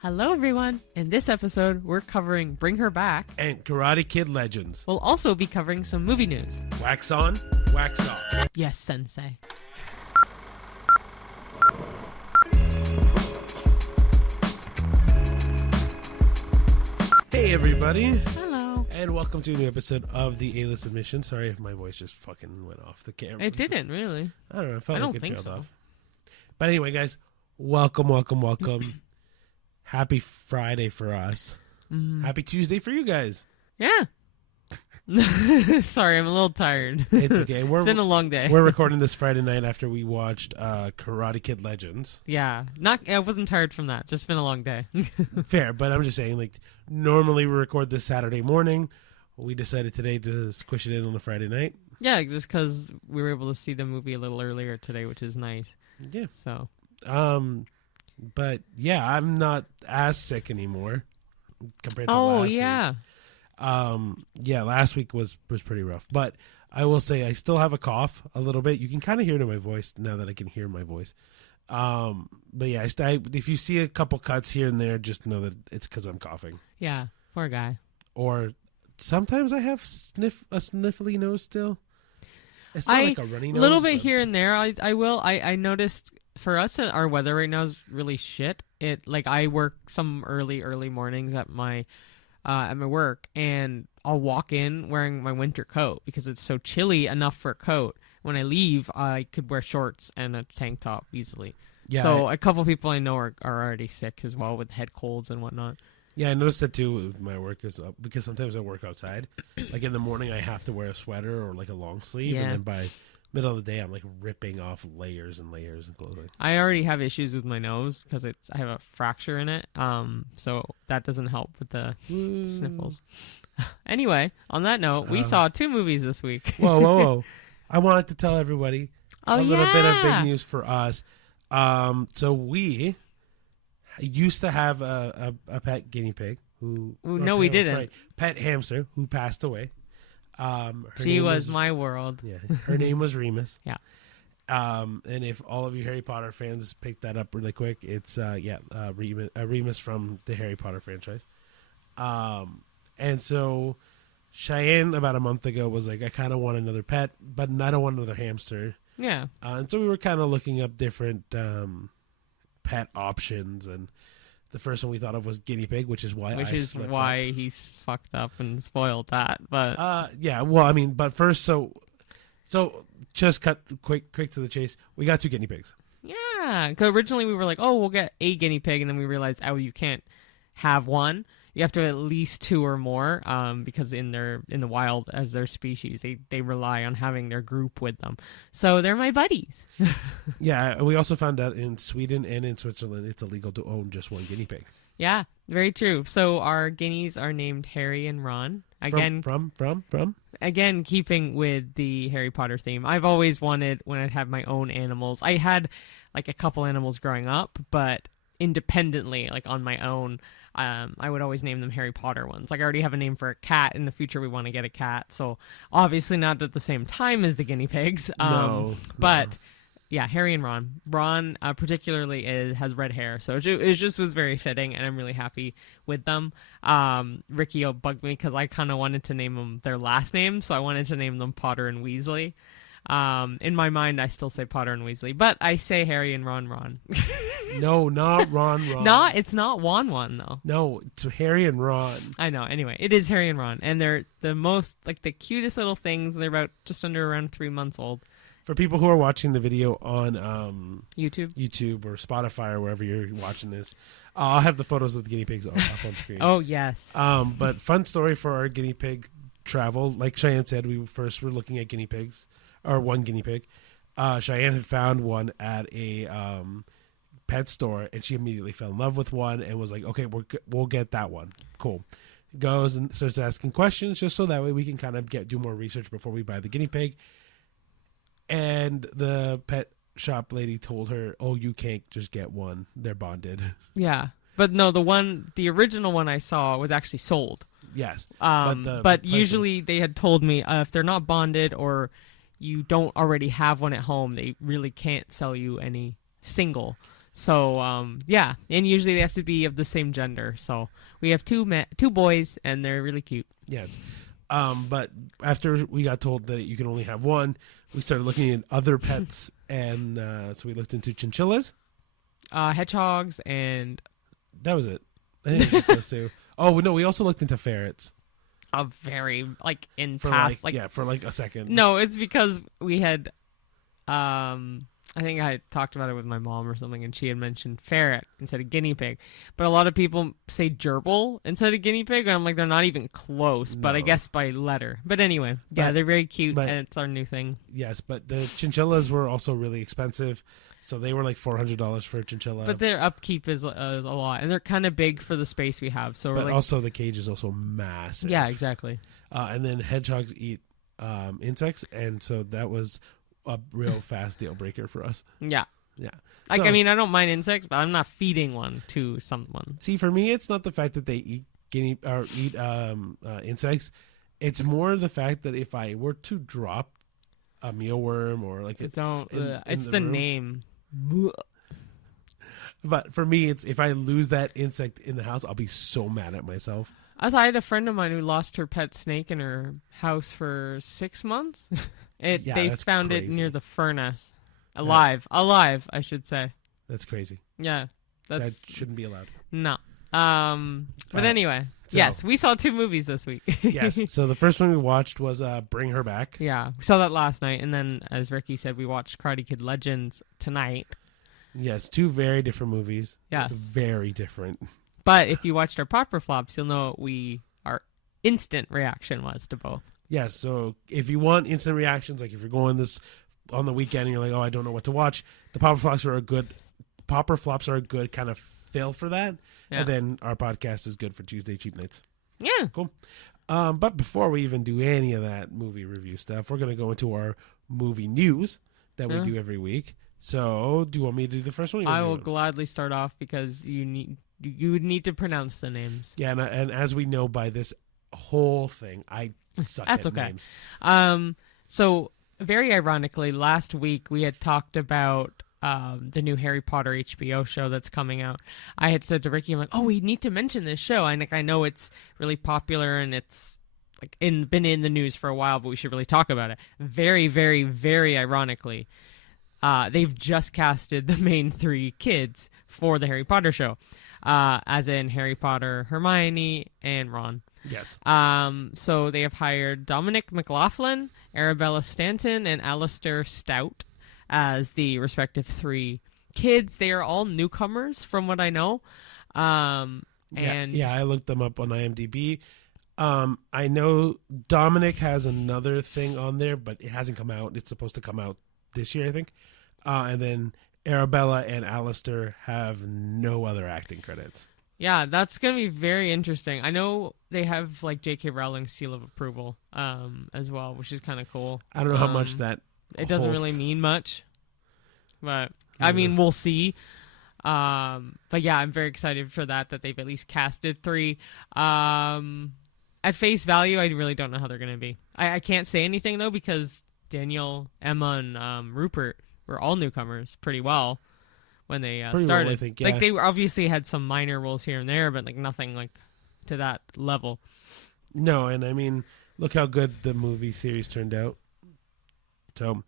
Hello everyone! In this episode, we're covering Bring Her Back. And Karate Kid Legends. We'll also be covering some movie news. Wax on, wax off. Yes, sensei. Hey everybody! Hello. And welcome to a new episode of the A-List Admission. Sorry if my voice just fucking went off the camera. It didn't, really. I don't know, I felt I like don't it think trailed so. off. But anyway, guys, welcome. Happy Friday for us. Happy Tuesday for you guys. Yeah. Sorry, I'm a little tired. It's okay. It's been a long day. We're recording this Friday night after we watched Karate Kid Legends. Yeah. I wasn't tired from that. Just been a long day. Fair, but I'm just saying, like, normally we record this Saturday morning. We decided today to squish it in on a Friday night. Yeah, just because we were able to see the movie a little earlier today, which is nice. Yeah. So. But yeah, I'm not as sick anymore compared to last week. Yeah. Yeah, last week was pretty rough. But I will say I still have a cough a little bit. You can kind of hear it in my voice now that I can hear my voice. But yeah, if you see a couple cuts here and there, just know that it's because I'm coughing. Yeah, poor guy. Or sometimes I have a sniffly nose still. It's not like a runny nose. A little bit here and there. I noticed for us, our weather right now is really shit. I work some early mornings at my work, and I'll walk in wearing my winter coat because it's so chilly enough for a coat. When I leave, I could wear shorts and a tank top easily. Yeah, so a couple people I know are already sick as well with head colds and whatnot. Yeah, I noticed that too with my work because sometimes I work outside. Like in the morning, I have to wear a sweater or like a long sleeve, and then by middle of the day, I'm like ripping off layers and layers of clothing. I already have issues with my nose because I have a fracture in it. So that doesn't help with the sniffles. Anyway, on that note, we saw 2 movies this week. Whoa. I wanted to tell everybody a little bit of big news for us. So we used to have a pet guinea pig who... No, we didn't. Sorry, pet hamster who passed away. She was my world. Yeah, her name was Remus. Yeah. And if all of you Harry Potter fans picked that up really quick, it's Remus from the Harry Potter franchise. And so Cheyenne about a month ago was like, I kind of want another pet, but I don't want another hamster. Yeah. And so we were kind of looking up different pet options, and the first one we thought of was guinea pig, which is why he's fucked up and spoiled that. But yeah, well, I mean, but first, so just cut quick to the chase. We got 2 guinea pigs. Yeah, because originally we were like, oh, we'll get a guinea pig, and then we realized, oh, you can't have one. You have to have at least 2 or more, because in the wild, as their species, they rely on having their group with them. So they're my buddies. Yeah, we also found out in Sweden and in Switzerland, it's illegal to own just 1 guinea pig. Yeah, very true. So our guineas are named Harry and Ron. Again, from? Again, keeping with the Harry Potter theme. I've always wanted, when I'd have my own animals, I had like a couple animals growing up, but independently, like on my own, I would always name them Harry Potter ones. Like I already have a name for a cat. In the future, we want to get a cat. So obviously not at the same time as the guinea pigs. But yeah, Harry and Ron. Ron particularly has red hair. So it just was very fitting, and I'm really happy with them. Ricky bugged me because I kind of wanted to name them their last name. So I wanted to name them Potter and Weasley. In my mind, I still say Potter and Weasley, but I say Harry and Ron. No, not Ron. It's not Ron though. No, it's Harry and Ron. I know. Anyway, it is Harry and Ron, and they're the most, like, the cutest little things. They're about just under around 3 months old. For people who are watching the video on YouTube or Spotify or wherever you're watching this, I'll have the photos of the guinea pigs up on screen. Oh yes. But fun story for our guinea pig travel. Like Cheyenne said, we first were looking at guinea pigs, or 1 guinea pig. Cheyenne had found one at a pet store, and she immediately fell in love with one and was like, okay, we'll get that one. Cool. Goes and starts asking questions just so that way we can kind of do more research before we buy the guinea pig. And the pet shop lady told her, oh, you can't just get one. They're bonded. Yeah. But no, the original one I saw was actually sold. Yes. But usually they had told me if they're not bonded or you don't already have one at home, they really can't sell you any single. So yeah, and usually they have to be of the same gender. So we have two boys, and they're really cute. Yes. But after we got told that you can only have one, we started looking at other pets, and so we looked into chinchillas. Hedgehogs, and that was it. I think it was just those two. Oh no, we also looked into ferrets. a very like in For past for like a second. No, it's because we had I think I talked about it with my mom or something, and she had mentioned ferret instead of guinea pig. But a lot of people say gerbil instead of guinea pig, and I'm like, they're not even close, but I guess by letter. But anyway, yeah, they're very cute, and it's our new thing. Yes, but the chinchillas were also really expensive, so they were like $400 for a chinchilla. But their upkeep is a lot, and they're kind of big for the space we have. So, but also the cage is also massive. Yeah, exactly. And then hedgehogs eat insects, and so that was a real fast deal breaker for us. Yeah. Yeah. Like, So, I mean, I don't mind insects, but I'm not feeding one to someone. see, for me, it's not the fact that they eat insects. It's more the fact that if I were to drop a mealworm or like It's in the room. name. But for me, it's if I lose that insect in the house, I'll be so mad at myself. I had a friend of mine who lost her pet snake in her house for 6 months. They that's found it crazy. near the furnace. Alive, I should say. That's crazy. Yeah. That shouldn't be allowed. No. But anyway, so- yes, we saw 2 movies this week. Yes. So the first one we watched was Bring Her Back. Yeah, we saw that last night, and then, as Ricky said, we watched Karate Kid Legends tonight. Yes, 2 very different movies. Yes. Very different. But if you watched our Popper Flops, you'll know what our instant reaction was to both. Yes, so if you want instant reactions, like if you're going this on the weekend and you're like, oh, I don't know what to watch, the Popper Flops are a good kind of fill for that. Yeah. And then our podcast is good for Tuesday cheap nights. Yeah. Cool. But before we even do any of that movie review stuff, we're going to go into our movie news that we do every week. So, do you want me to do the first one? I will gladly start off because you would need to pronounce the names. Yeah, and as we know by this whole thing, I suck That's at okay. names. So very ironically, last week we had talked about the new Harry Potter HBO show that's coming out. I had said to Ricky, I'm like, oh, we need to mention this show. I know it's really popular and it's like been in the news for a while, but we should really talk about it. Very, very, very ironically, they've just casted the main 3 kids for the Harry Potter show, as in Harry Potter, Hermione, and Ron. Yes. So they have hired Dominic McLaughlin, Arabella Stanton, and Alistair Stout as the respective 3 kids. They are all newcomers, from what I know. And I looked them up on IMDb. I know Dominic has another thing on there, but it hasn't come out. It's supposed to come out this year, I think. And then Arabella and Alistair have no other acting credits. Yeah, that's going to be very interesting. I know they have like J.K. Rowling's seal of approval as well, which is kind of cool. I don't know how much that it doesn't really mean much, but I mean, we'll see. But yeah, I'm very excited for that they've at least casted 3. At face value, I really don't know how they're going to be. I can't say anything though, because Daniel, Emma, and Rupert were all newcomers pretty well when they started. Well, I think, yeah. Like they obviously had some minor roles here and there, but like nothing like to that level. No, and I mean, look how good the movie series turned out. So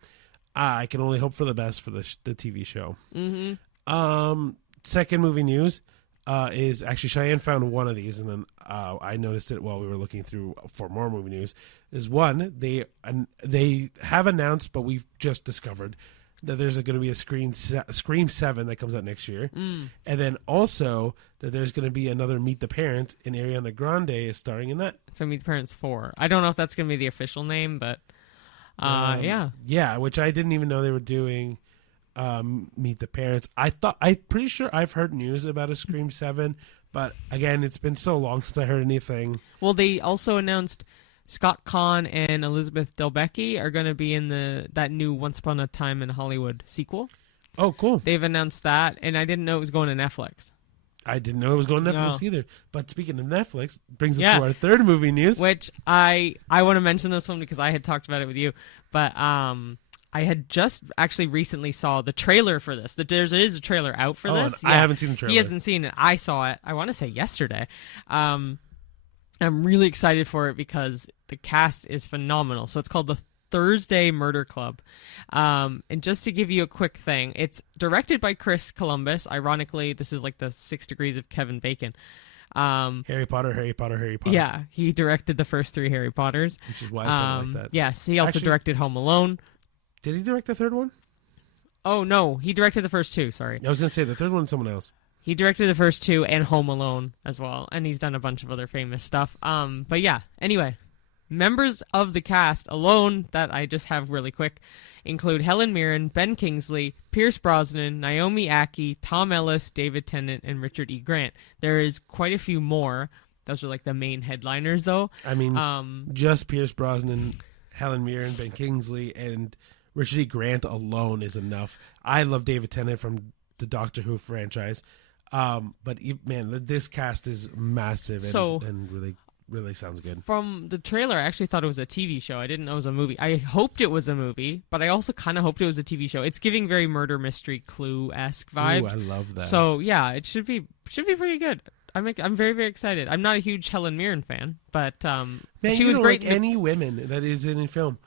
I can only hope for the best for the TV show. Mm-hmm. Second movie news is actually Cheyenne found one of these, and then I noticed it while we were looking through for more movie news. Is one they have announced, but we've just discovered that there's going to be a Scream 7 that comes out next year. And then also that there's going to be another Meet the Parents, and Ariana Grande is starring in that. So Meet the Parents 4. I don't know if that's going to be the official name, but yeah. Yeah, which I didn't even know they were doing Meet the Parents. I'm pretty sure I've heard news about a Scream 7, but again, it's been so long since I heard anything. Well, they also announced Scott Conn and Elizabeth Debicki are going to be in that new Once Upon a Time in Hollywood sequel. Oh, cool. They've announced that, and I didn't know it was going to Netflix. I didn't know it was going to Netflix either. But speaking of Netflix, brings us to our third movie news. Which I want to mention this one because I had talked about it with you. But I had just actually recently saw the trailer for this. There is a trailer out for this. I haven't seen the trailer. He hasn't seen it. I saw it. I want to say yesterday. I'm really excited for it because the cast is phenomenal. So it's called The Thursday Murder Club. And just to give you a quick thing, it's directed by Chris Columbus. Ironically, this is like the 6 Degrees of Kevin Bacon. Harry Potter, Harry Potter, Harry Potter. Yeah, he directed the first 3 Harry Potters. Which is why I said it like that. Yes, he also directed Home Alone. Did he direct the third one? Oh, no, he directed the first 2, sorry. I was going to say the third one is someone else. He directed the first 2 and Home Alone as well, and he's done a bunch of other famous stuff. But yeah, anyway, members of the cast alone that I just have really quick include Helen Mirren, Ben Kingsley, Pierce Brosnan, Naomi Ackie, Tom Ellis, David Tennant, and Richard E. Grant. There is quite a few more. Those are like the main headliners, though. I mean, just Pierce Brosnan, Helen Mirren, Ben Kingsley, and Richard E. Grant alone is enough. I love David Tennant from the Doctor Who franchise. But man, this cast is massive and really, really sounds good. From the trailer, I actually thought it was a TV show. I didn't know it was a movie. I hoped it was a movie, but I also kind of hoped it was a TV show. It's giving very murder mystery Clue-esque vibes. Ooh, I love that. So yeah, it should be pretty good. I'm very, very excited. I'm not a huge Helen Mirren fan, but man, she was great. Like any women that is in a film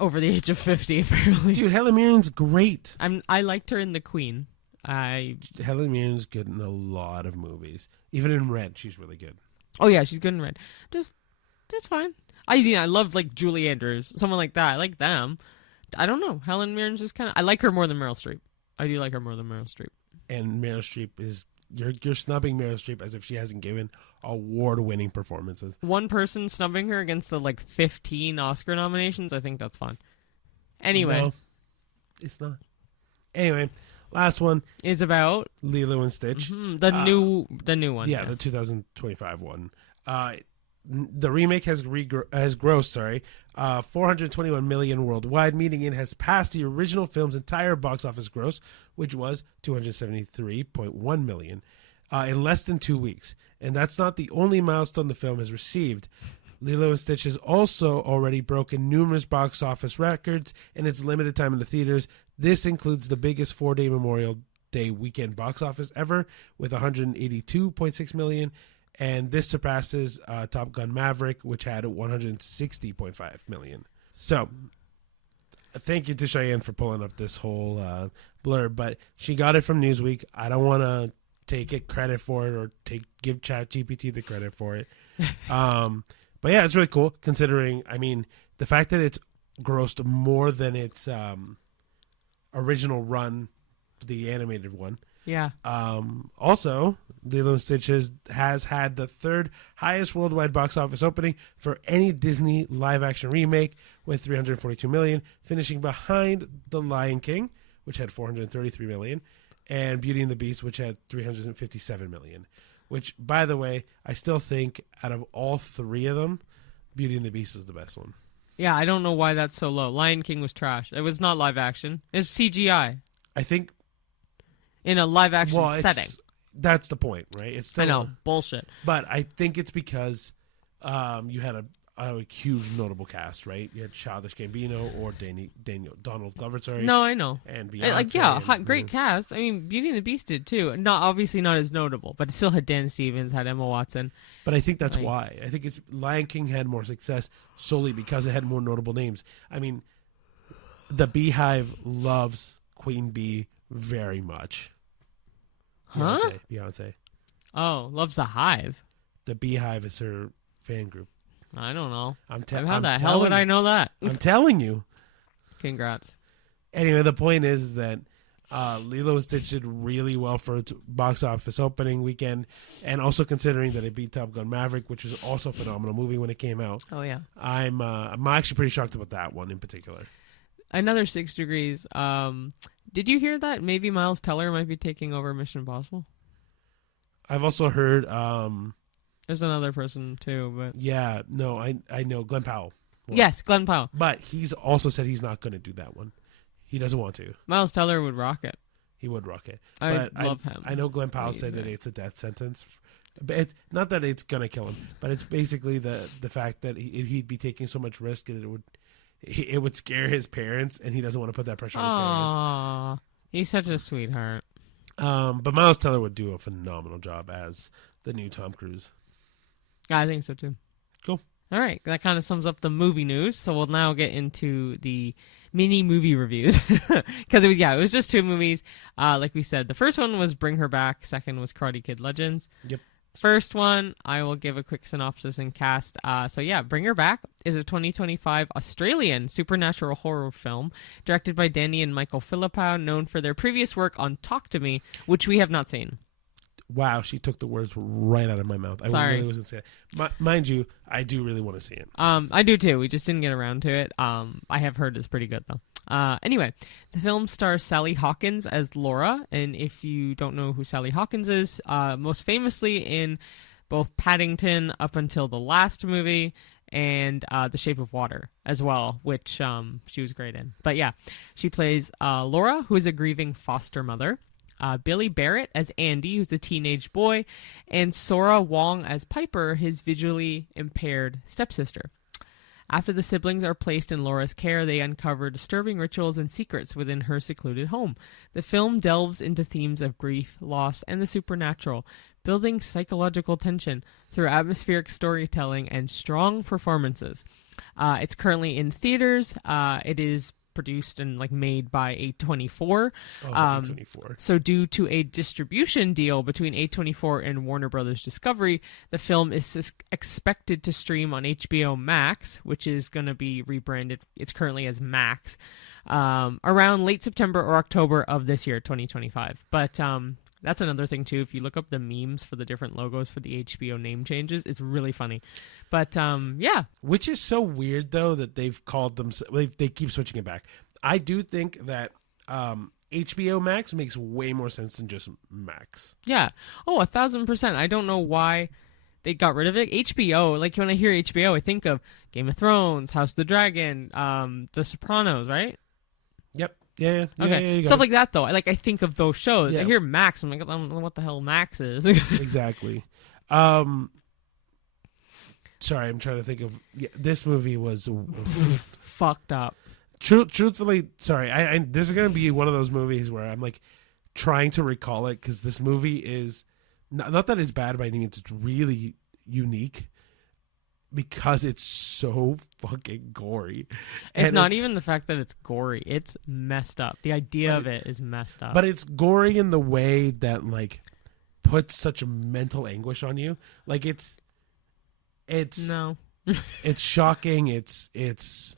over the age of 50, apparently. Dude, Helen Mirren's great. I liked her in The Queen. Helen Mirren's good in a lot of movies. Even in Red, she's really good. Oh yeah, she's good in Red. That's fine. I love like Julie Andrews, someone like that. I like them. I don't know. Helen Mirren's just kind of. I like her more than Meryl Streep. I do like her more than Meryl Streep. And Meryl Streep is you're snubbing Meryl Streep as if she hasn't given award-winning performances. One person snubbing her against the like 15 Oscar nominations. I think that's fine. Anyway, no, it's not. Anyway. Last one is about Lilo and Stitch. Mm-hmm. The new one. Yeah, the 2025 one. The remake has grossed 421 million worldwide, meaning it has passed the original film's entire box office gross, which was 273.1 million, in less than 2 weeks. And that's not the only milestone the film has received. Lilo and Stitch has also already broken numerous box office records in its limited time in the theaters. This includes the biggest 4-day Memorial Day weekend box office ever with 182.6 million, and this surpasses Top Gun Maverick, which had 160.5 million. So, thank you to Cheyenne for pulling up this whole blurb, but she got it from Newsweek. I don't want to take credit for it or give ChatGPT the credit for it. But yeah, it's really cool considering, I mean, the fact that it's grossed more than its original run, the animated one. Yeah. Also, Lilo and Stitch has had the third highest worldwide box office opening for any Disney live-action remake with 342 million, finishing behind The Lion King, which had 433 million, and Beauty and the Beast, which had 357 million. Which, by the way, I still think out of all three of them, Beauty and the Beast was the best one. Yeah, I don't know why that's so low. Lion King was trash. It was not live action. It's CGI. I think in a live action setting. That's the point, right? It's still I know, bullshit. But I think it's because you had a huge notable cast, right? You had Childish Gambino or Donald Glover, sorry. No, I know. And Beyonce. Great cast. I mean, Beauty and the Beast did too. Obviously not as notable, but it still had Dan Stevens, had Emma Watson. But I think that's why. I think it's Lion King had more success solely because it had more notable names. I mean, the Beehive loves Queen Bee very much. Huh? Beyonce. Oh, loves the Hive. The Beehive is her fan group. I don't know. How the hell would I know that? I'm telling you. Congrats. Anyway, the point is that Lilo and Stitch did really well for its box office opening weekend, and also considering that it beat Top Gun Maverick, which was also a phenomenal movie when it came out. Oh yeah. I'm actually pretty shocked about that one in particular. Another 6 Degrees. Did you hear that maybe Miles Teller might be taking over Mission Impossible? I've also heard. There's another person too, but yeah, no, I know Glenn Powell. Well, yes, Glenn Powell. But he's also said he's not going to do that one. He doesn't want to. Miles Teller would rock it. He would rock it. I love him. I know Glenn Powell said that it's a death sentence. But it's not that it's going to kill him, but it's basically the fact that he'd be taking so much risk and it would scare his parents, and he doesn't want to put that pressure on his parents. Aww. He's such a sweetheart. But Miles Teller would do a phenomenal job as the new Tom Cruise. Yeah, I think so too. Cool. All right, that kind of sums up the movie news. So we'll now get into the mini movie reviews because it was just 2 movies. Like we said, the first one was Bring Her Back. Second was Karate Kid Legends. Yep. First one, I will give a quick synopsis and cast. Bring Her Back is a 2025 Australian supernatural horror film directed by Danny and Michael Philippou, known for their previous work on Talk to Me, which we have not seen. Wow, she took the words right out of my mouth. I really wasn't saying it. Mind you, I do really want to see it. I do too. We just didn't get around to it. I have heard it's pretty good though. Anyway, the film stars Sally Hawkins as Laura, and if you don't know who Sally Hawkins is, most famously in both Paddington up until the last movie and The Shape of Water as well, which she was great in. But yeah, she plays Laura, who is a grieving foster mother. Billy Barrett as Andy, who's a teenage boy, and Sora Wong as Piper, his visually impaired stepsister. After the siblings are placed in Laura's care, they uncover disturbing rituals and secrets within her secluded home. The film delves into themes of grief, loss, and the supernatural, building psychological tension through atmospheric storytelling and strong performances. It's currently in theaters. It is produced and made by A24. A24. So due to a distribution deal between A24 and Warner Brothers Discovery, the film is expected to stream on HBO Max, which is going to be rebranded. It's currently as Max, around late September or October of this year, 2025. But that's another thing too. If you look up the memes for the different logos for the HBO name changes, it's really funny. But yeah, which is so weird though that they've called them. They keep switching it back. I do think that HBO Max makes way more sense than just Max. Yeah. Oh, 1,000%. I don't know why they got rid of it. HBO. Like when I hear HBO, I think of Game of Thrones, House of the Dragon, The Sopranos, right? Yep. Yeah. Okay. Stuff like that, though. I think of those shows. Yeah. I hear Max. I'm like, I don't know what the hell Max is. Exactly. Sorry, I'm trying to think of. Yeah, this movie was fucked up. Truthfully, sorry. I this is gonna be one of those movies where I'm trying to recall it because this movie is not that it's bad by any means. It's really unique. Because it's so fucking gory. It's not even the fact that it's gory. It's messed up. The idea of it is messed up. But it's gory in the way that puts such a mental anguish on you. It's no. It's shocking. It's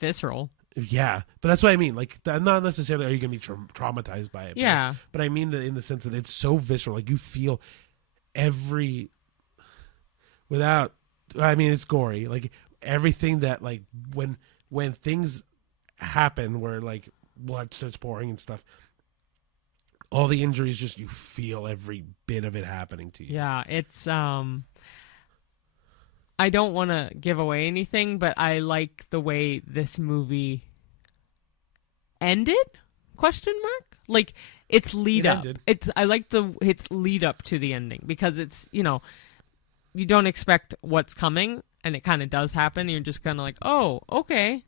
visceral. Yeah, but that's what I mean. Not necessarily are you gonna be traumatized by it. Yeah. But I mean that in the sense that it's so visceral. You feel every without. I mean, it's gory. Everything that when things happen where blood starts pouring and stuff, all the injuries just you feel every bit of it happening to you. Yeah, it's I don't want to give away anything, but I like the way this movie ended? Question mark? Its lead up. Ended. I like its lead up to the ending because it's you don't expect what's coming, and it kind of does happen. You're just kind of like, oh, okay,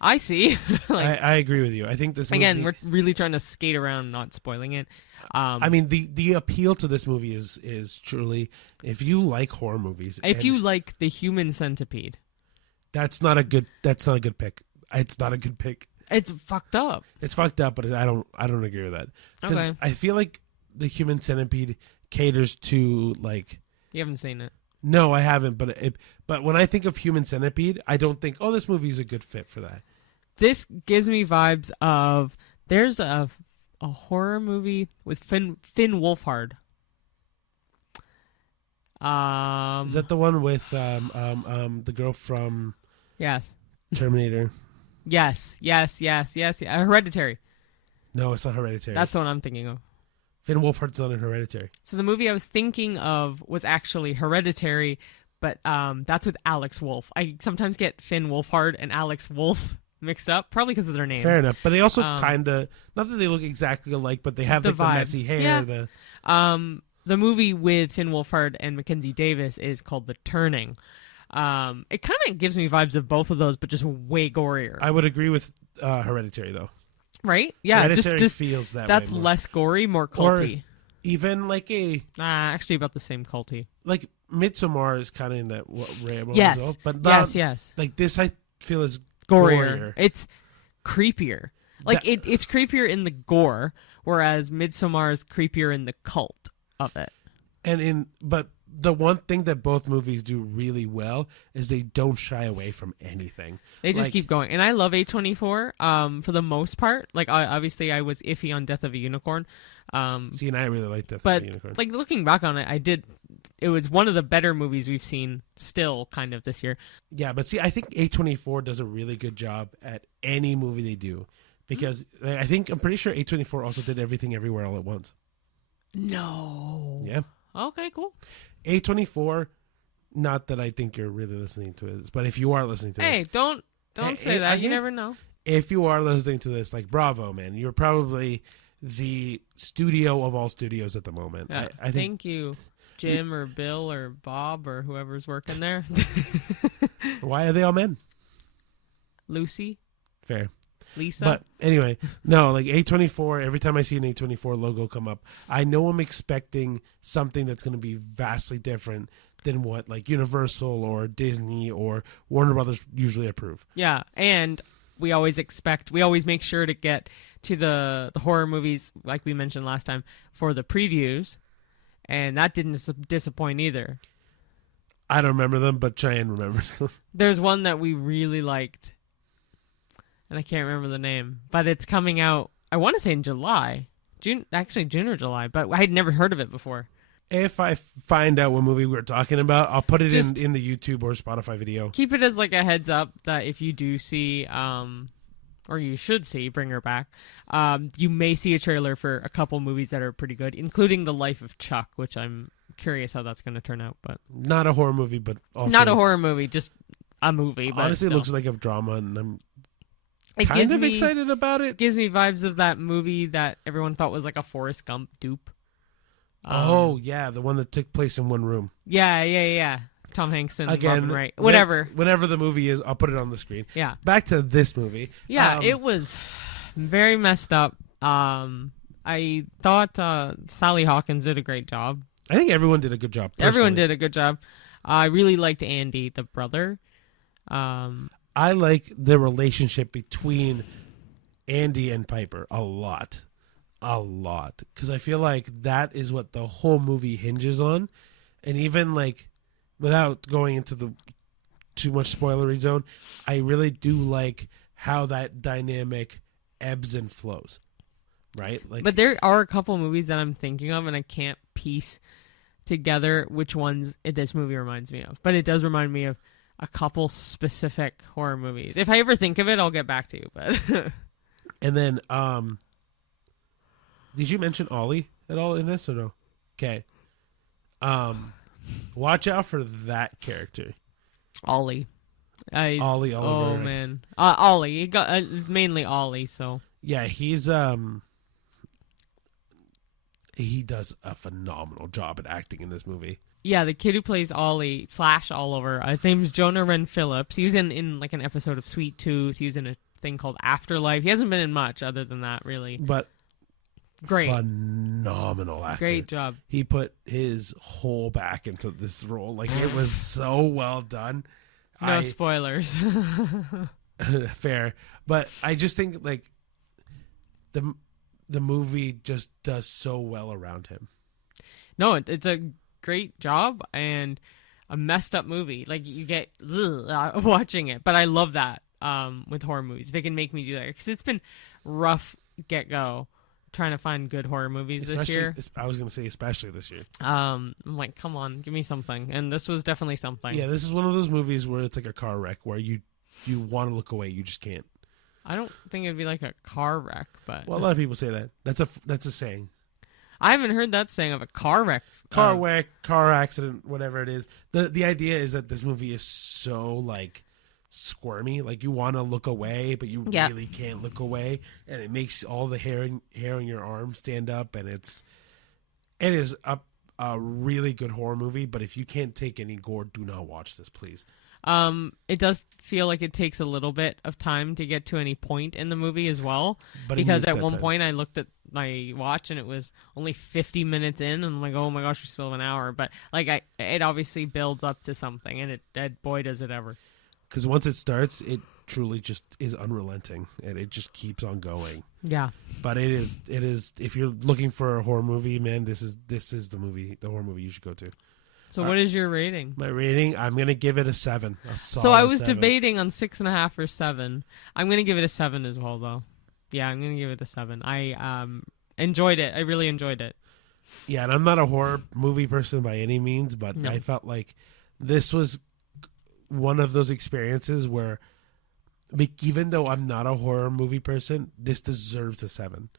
I see. I agree with you. I think this movie, again, we're really trying to skate around, not spoiling it. I mean, the appeal to this movie is truly, if you like horror movies, if you like the Human Centipede, that's not a good pick. It's not a good pick. It's fucked up. It's fucked up, but I don't agree with that. Okay. I feel like the Human Centipede caters to You haven't seen it. No, I haven't. But when I think of Human Centipede, I don't think, oh, this movie is a good fit for that. This gives me vibes of there's a horror movie with Finn Wolfhard. Is that the one with the girl from Yes. Terminator? Yes. Hereditary. No, it's not Hereditary. That's the one I'm thinking of. Finn Wolfhard's not in Hereditary. So the movie I was thinking of was actually Hereditary, but that's with Alex Wolff. I sometimes get Finn Wolfhard and Alex Wolff mixed up, probably because of their name. Fair enough, but they also kind of, not that they look exactly alike, but they have the messy hair. Yeah. The movie with Finn Wolfhard and Mackenzie Davis is called The Turning. It kind of gives me vibes of both of those, but just way gorier. I would agree with Hereditary though. Right? Yeah, Hereditary just feels that that's way more. less gory, more culty. Or even like Actually, about the same culty. like Midsommar is kind of in that realm Yes, as well, but not, yes. like this I feel is Gorier. It's creepier. Like That- it's creepier in the gore, whereas Midsommar is creepier in the cult of it. But the one thing that both movies do really well is they don't shy away from anything. They just Like, keep going, and I love A24. For the most part, like obviously I was iffy on Death of a Unicorn. See, and I really like Death But of the Unicorn. like looking back on it, it was one of the better movies we've seen still kind of this year. Yeah, but see, I think A24 does a really good job at any movie they do because I'm pretty sure A24 also did Everything Everywhere All at Once. No. Yeah. Okay, cool. A24, not that I think you're really listening to this, but if you are listening to Hey, this, don't say that. You never know. if you are listening to this, like bravo, man, you're probably the studio of all studios at the moment. Yeah, I think thank you, Jim or Bill or Bob or whoever's working there. why are they all men? Lucy, Fair. Lisa. But anyway, no, like A24, every time I see an A24 logo come up, I know I'm expecting something that's going to be vastly different than what like Universal or Disney or Warner Brothers usually approve. Yeah, and we always make sure to get to the horror movies, like we mentioned last time, for the previews, and that didn't disappoint either. I don't remember them, but Cheyenne remembers them. There's one that we really liked, and I can't remember the name, but it's coming out, I want to say in July. June or July, but I had never heard of it before. If I find out what movie we're talking about, I'll put it Just in the YouTube or Spotify video. Keep it as like a heads up that if you do see, or you should see, Bring Her Back, you may see a trailer for a couple movies that are pretty good, including The Life of Chuck, which I'm curious how that's going to turn out. But Not a horror movie, but also not a horror movie, just a movie. But honestly, it still. looks like a drama, and I'm It kind gives of me- excited about it. Gives me vibes of that movie that everyone thought was like a Forrest Gump dupe. Oh yeah, the one that took place in one room. Yeah. Tom Hanks and Again, Robin Wright. Whatever. Whenever the movie is, I'll put it on the screen. Yeah. Back to this movie. Yeah, it was very messed up. I thought Sally Hawkins did a great job. I think everyone did a good job. Everyone personally. did a good job. I really liked Andy, the brother. I like the relationship between Andy and Piper a lot. Because I feel like that is what the whole movie hinges on. And even like, without going into the too much spoilery zone, I really do like how that dynamic ebbs and flows. Right? Like, But there are a couple movies that I'm thinking of, and I can't piece together which ones this movie reminds me of. But it does remind me of a couple specific horror movies. If I ever think of it, I'll get back to you. But and then, did you mention Ollie at all in this or no? Okay. Watch out for that character. Ollie. Ollie Oliver. Oh, man. Ollie. He got mainly Ollie, so. Yeah, he does a phenomenal job at acting in this movie. Yeah, the kid who plays Ollie / Oliver, his name's Jonah Wren Phillips. He was in like an episode of Sweet Tooth. He was in a thing called Afterlife. He hasn't been in much other than that, really. But Great. phenomenal actor. Great job. He put his whole back into this role. Like, it was so well done. No spoilers. Fair. But I just think, like, the movie just does so well around him. No, it's a great job and a messed up movie. Like, you get watching it. But I love that with horror movies. If it can make me do that. Because it's been rough get-go trying to find good horror movies this year. I was going to say especially this year. I'm like, come on, give me something. And this was definitely something. Yeah, this is one of those movies where it's like a car wreck where you want to look away, you just can't. I don't think it'd be like a car wreck, but Well, a lot of people say that. That's a saying. I haven't heard that saying of a car wreck. Car wreck, car accident, whatever it is. The idea is that this movie is so like squirmy, like you want to look away, but you really can't look away, and it makes all the hair in your arm stand up, and it is a really good horror movie, but if you can't take any gore, do not watch this, please. It does feel like it takes a little bit of time to get to any point in the movie as well. But because at one point I looked at my watch and it was only 50 minutes in, and I'm like, oh my gosh, we still have an hour. But like, it obviously builds up to something, and boy does it ever. Because once it starts, it truly just is unrelenting, and it just keeps on going. Yeah. But it is. If you're looking for a horror movie, man, this is the horror movie you should go to. So what is your rating? My rating, I'm gonna give it a 7. So I was debating on 6.5 or 7. I'm gonna give it a 7 as well, though. Yeah, I'm gonna give it a 7. I enjoyed it. I really enjoyed it. Yeah, and I'm not a horror movie person by any means, but No. I felt like this was one of those experiences where, even though I'm not a horror movie person, this deserves a 7.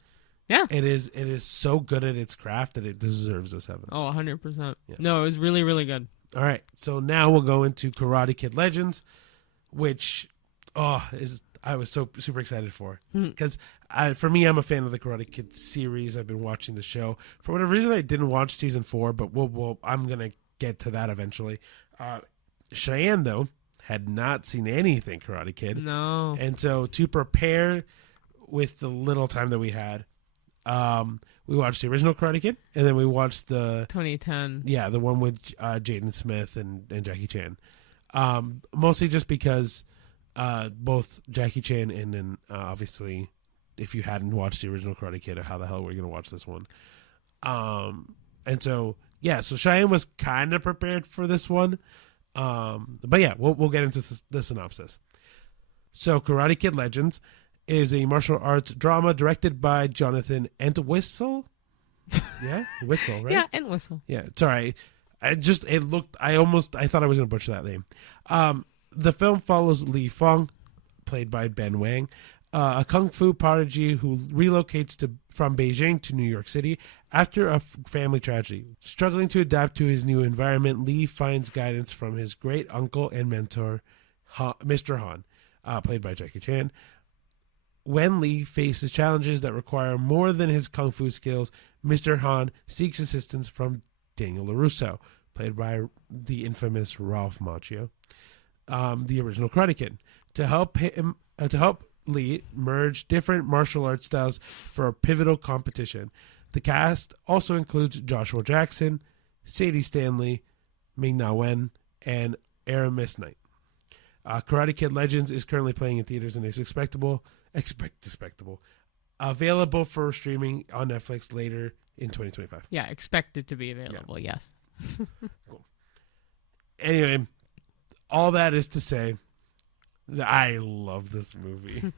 Yeah. It is so good at its craft that it deserves a 7. Oh, 100%. Yeah. No, it was really, really good. All right, so now we'll go into Karate Kid Legends, which I was so super excited for, because for me, I'm a fan of the Karate Kid series. I've been watching the show. For whatever reason, I didn't watch season 4, but I'm gonna get to that eventually. Cheyenne, though, had not seen anything Karate Kid. No. And so to prepare with the little time that we had, we watched the original Karate Kid, and then we watched the 2010. Yeah, the one with Jaden Smith and Jackie Chan. Mostly just because both Jackie Chan and then obviously, if you hadn't watched the original Karate Kid, how the hell were you going to watch this one? And so, yeah, so Cheyenne was kind of prepared for this one. But yeah, we'll get into the synopsis. So Karate Kid Legends is a martial arts drama directed by Jonathan Entwistle. Yeah, Whistle, right? Yeah, Entwistle. Yeah, it's all right. I thought I was going to butcher that name. The film follows Li Feng, played by Ben Wang, a kung fu prodigy who relocates from Beijing to New York City after a family tragedy. Struggling to adapt to his new environment, Li finds guidance from his great uncle and mentor, Mr. Han, played by Jackie Chan. When Li faces challenges that require more than his kung fu skills, Mr. Han seeks assistance from Daniel LaRusso, played by the infamous Ralph Macchio, the original Karate Kid, to help Li merge different martial arts styles for a pivotal competition. The cast also includes Joshua Jackson, Sadie Stanley, Ming-Na Wen, and Aramis Knight. Karate Kid Legends is currently playing in theaters and is available for streaming on Netflix later in 2025. Yeah, expected to be available, yes. Cool. Anyway, all that is to say that I love this movie.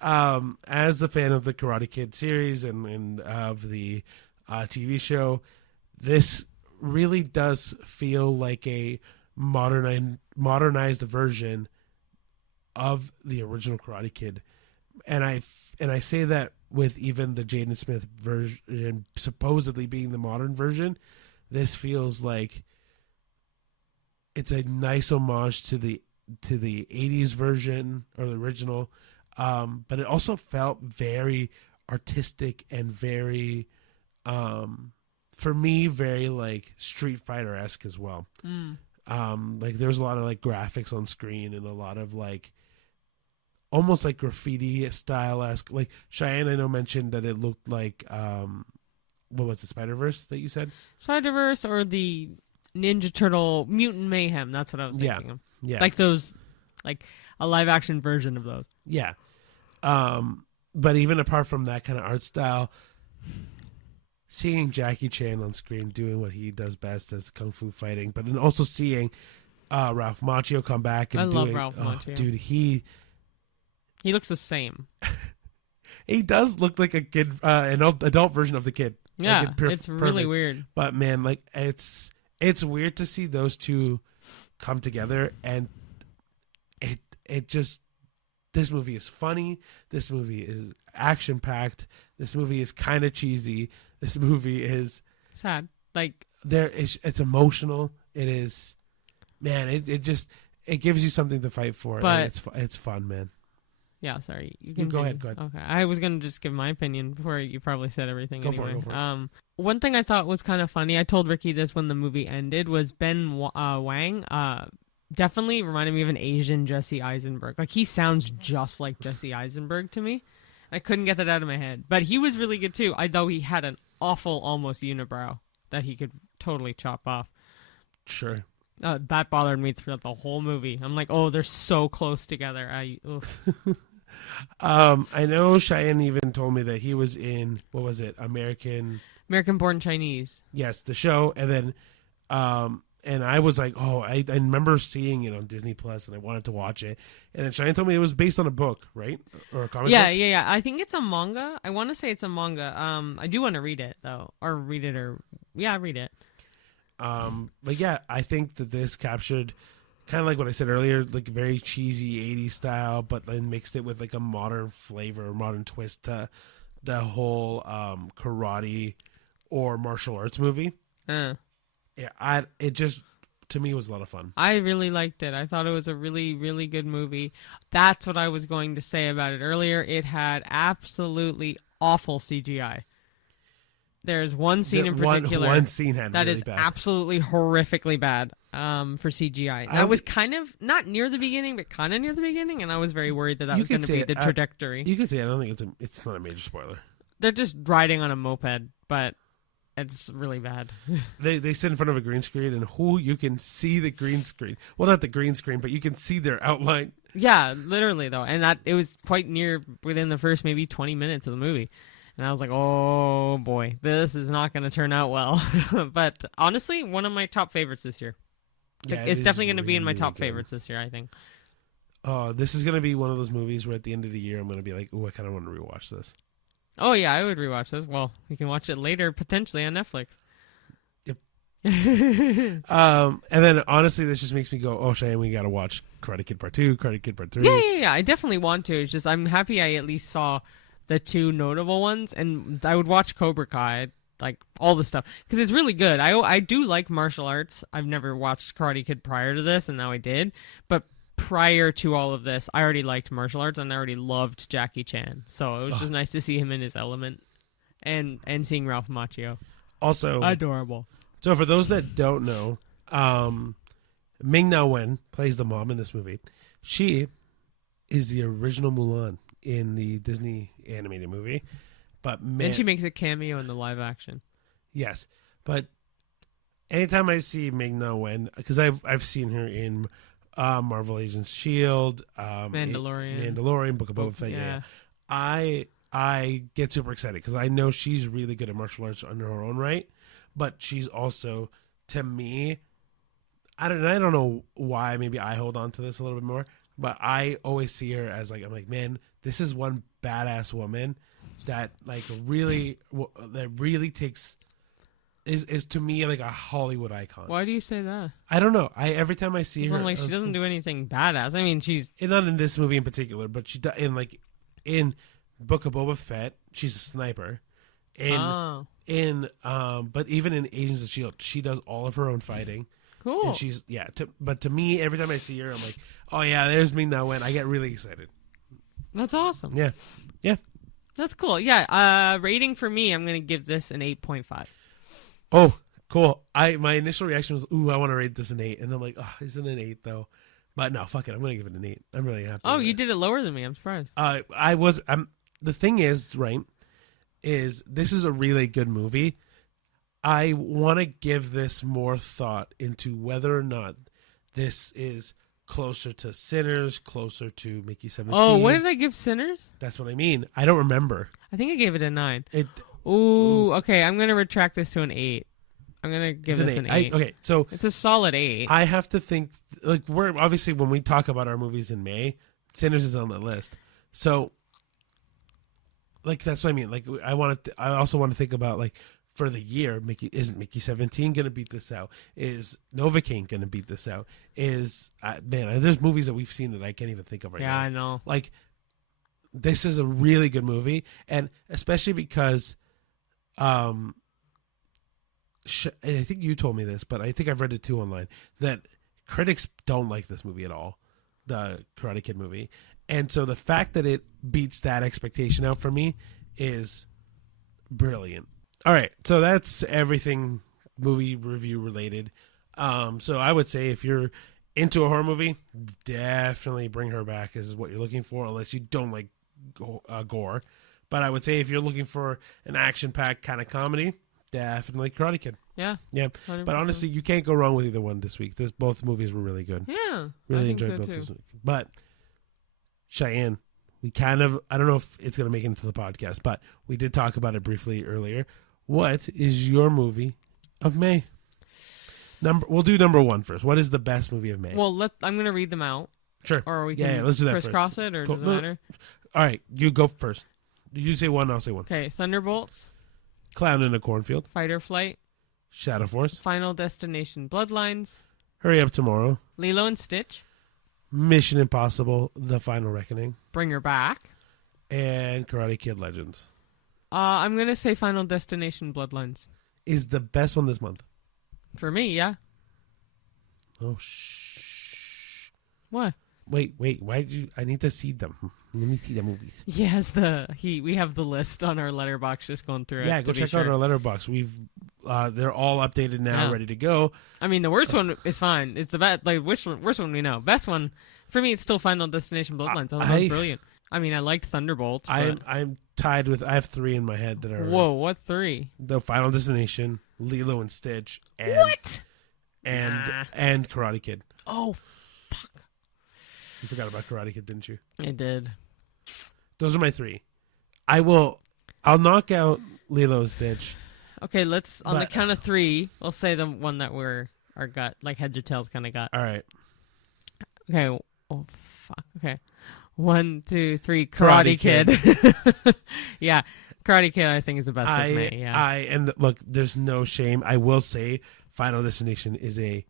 As a fan of the Karate Kid series and of the TV show, this really does feel like a modernized version of the original Karate Kid. And I say that with even the Jaden Smith version supposedly being the modern version, this feels like it's a nice homage to the 80s version or the original, but it also felt very artistic and very, for me, very like Street Fighter-esque as well. Like there was a lot of like graphics on screen and a lot of like almost like graffiti style-esque. Like Cheyenne, I know, mentioned that it looked like what was it, Spider-Verse that you said? Spider-Verse or the Ninja Turtle Mutant Mayhem. That's what I was thinking of. Yeah. Like those, like a live-action version of those. Yeah. But even apart from that kind of art style, seeing Jackie Chan on screen doing what he does best as kung fu fighting, but then also seeing Ralph Macchio come back and love Ralph Macchio. Dude, he looks the same. He does look like a kid, an adult version of the kid. Yeah, like it's really weird. But man, like it's weird to see those two come together, and it just, this movie is funny. This movie is action packed. This movie is kind of cheesy. This movie is sad. Like it's emotional. It is, man. It gives you something to fight for. But and it's fun, man. Yeah, sorry. You You can go ahead. Okay, I was gonna just give my opinion before you probably said everything. Go anyway. for it. One thing I thought was kind of funny. I told Ricky this when the movie ended. Was Wang? Definitely reminded me of an Asian Jesse Eisenberg. Like he sounds just like Jesse Eisenberg to me. I couldn't get that out of my head, but he was really good too. Though he had an awful almost unibrow that he could totally chop off. Sure. That bothered me throughout the whole movie. I'm like, oh, they're so close together. I know Cheyenne even told me that he was in, what was it, American Born Chinese. Yes, the show, and then and I was like, oh, I remember seeing it on Disney Plus, and I wanted to watch it. And then Cheyenne told me it was based on a book, right, or a comic book? Yeah. I think it's a manga. I want to say it's a manga. I do want to read it though, read it. But yeah, I think that this captured kind of like what I said earlier, like very cheesy 80s style, but then mixed it with like a modern flavor, modern twist to the whole karate or martial arts movie. Yeah, it just, to me, was a lot of fun. I really liked it. I thought it was a really, really good movie. That's what I was going to say about it earlier. It had absolutely awful CGI. There's one scene in particular one scene had that really is bad. absolutely horrifically bad for CGI. That was kind of not near the beginning, but kind of near the beginning, and I was very worried that was going to be the trajectory. You could say I don't think it's not a major spoiler. They're just riding on a moped, but it's really bad. They sit in front of a green screen, and you can see the green screen. Well, not the green screen, but you can see their outline. Yeah, literally though, and that it was quite near within the first maybe 20 minutes of the movie. And I was like, oh boy, this is not going to turn out well. But honestly, one of my top favorites this year. Yeah, it's definitely going to be in my top favorites this year, I think. This is going to be one of those movies where at the end of the year, I'm going to be like, oh, I kind of want to rewatch this. Oh, yeah, I would rewatch this. Well, you can watch it later, potentially on Netflix. Yep. And then, honestly, this just makes me go, oh, Cheyenne, we got to watch Karate Kid Part 2, Karate Kid Part 3. Yeah. I definitely want to. It's just I'm happy I at least saw the two notable ones, and I would watch Cobra Kai, like all the stuff, because it's really good. I do like martial arts. I've never watched Karate Kid prior to this, and now I did. But prior to all of this, I already liked martial arts, and I already loved Jackie Chan. So it was just nice to see him in his element, and seeing Ralph Macchio. Also adorable. So for those that don't know, Ming-Na Wen plays the mom in this movie. She is the original Mulan in the Disney animated movie, but then she makes a cameo in the live action. Yes, but anytime I see Ming-Na Wen, because I've seen her in Marvel Agents Shield, Mandalorian, Book of Boba Fett. Yeah, I get super excited because I know she's really good at martial arts under her own right, but she's also, to me, I don't know why. Maybe I hold on to this a little bit more, but I always see her as like, I'm like, man, this is one badass woman that really takes is to me like a Hollywood icon. Why do you say that? I don't know. Every time I see her, like she doesn't do anything badass. I mean, she's not in this movie in particular, but she in Book of Boba Fett, she's a sniper. But even in Agents of Shield, she does all of her own fighting. Cool. And she's but to me, every time I see her, I'm like, oh yeah, there's Ming-Na Wen. I get really excited. That's awesome. Yeah. That's cool. Yeah. Rating for me, I'm gonna give this an 8.5. Oh, cool. My initial reaction was, ooh, I want to rate this an 8, and I'm like, oh, isn't an 8 though? But no, fuck it. I'm gonna give it an 8. I'm really happy. Oh, you did it lower than me. I'm surprised. I was. The thing is, right, is this is a really good movie. I want to give this more thought into whether or not this is closer to Sinners, closer to Mickey 17. Oh, what did I give Sinners? That's what I mean. I don't remember. I think I gave it a 9. Ooh, okay. I'm going to retract this to an 8. I'm going to give this an 8. Okay, so it's a solid 8. I have to think, like, we're obviously, when we talk about our movies in May, Sinners is on that list. So, like, that's what I mean. Like, I also want to think about, like, for the year, isn't Mickey 17 going to beat this out? Is Novocaine going to beat this out? There's movies that we've seen that I can't even think of right now. Yeah, I know. Like, this is a really good movie, and especially because, I think you told me this, but I think I've read it too online, that critics don't like this movie at all, the Karate Kid movie. And so the fact that it beats that expectation out for me is brilliant. All right, so that's everything movie review related. So I would say if you're into a horror movie, definitely bring her back is what you're looking for, unless you don't like gore. But I would say if you're looking for an action-packed kind of comedy, definitely Karate Kid. Yeah. 100%. But honestly, you can't go wrong with either one this week. Both movies were really good. Yeah. Really I enjoyed think so both too. this week. But Cheyenne, I don't know if it's going to make it into the podcast, but we did talk about it briefly earlier. What is your movie of May? We'll do number 1 first. What is the best movie of May? Well, I'm going to read them out. Sure. Or we can let's do that crisscross first. it, or Cool. does it matter? All right, you go first. You say one, I'll say one. Okay, Thunderbolts, Clown in a Cornfield, Fight or Flight, Shadow Force, Final Destination Bloodlines, Hurry Up Tomorrow, Lilo and Stitch, Mission Impossible, The Final Reckoning, Bring Her Back, and Karate Kid Legends. I'm going to say Final Destination Bloodlines. Is the best one this month. For me, yeah. Oh, shh. What? Wait. Why did you... I need to see them. Let me see the movies. Yes, we have the list on our letterbox, just going through it. Yeah, go check out our letterbox. They're all updated now, ready to go. I mean, the worst one is fine. It's the best. Like, worst one we know. Best one for me, it's still Final Destination Bloodlines. That was brilliant. I mean, I liked Thunderbolts. I'm tied with. I have 3 in my head that are. Whoa, what 3? The Final Destination, Lilo and Stitch, and what? And Karate Kid. Oh, fuck! You forgot about Karate Kid, didn't you? I did. Those are my 3. I'll knock out Lilo and Stitch. Okay, let's on the count of 3. We'll say the one that our gut, like heads or tails, kind of got. All right. Okay. Oh, fuck. Okay. 1, 2, 3. Karate Kid. Yeah, Karate Kid. I think is the best of me. Yeah. And look, there's no shame. I will say, Final Destination is a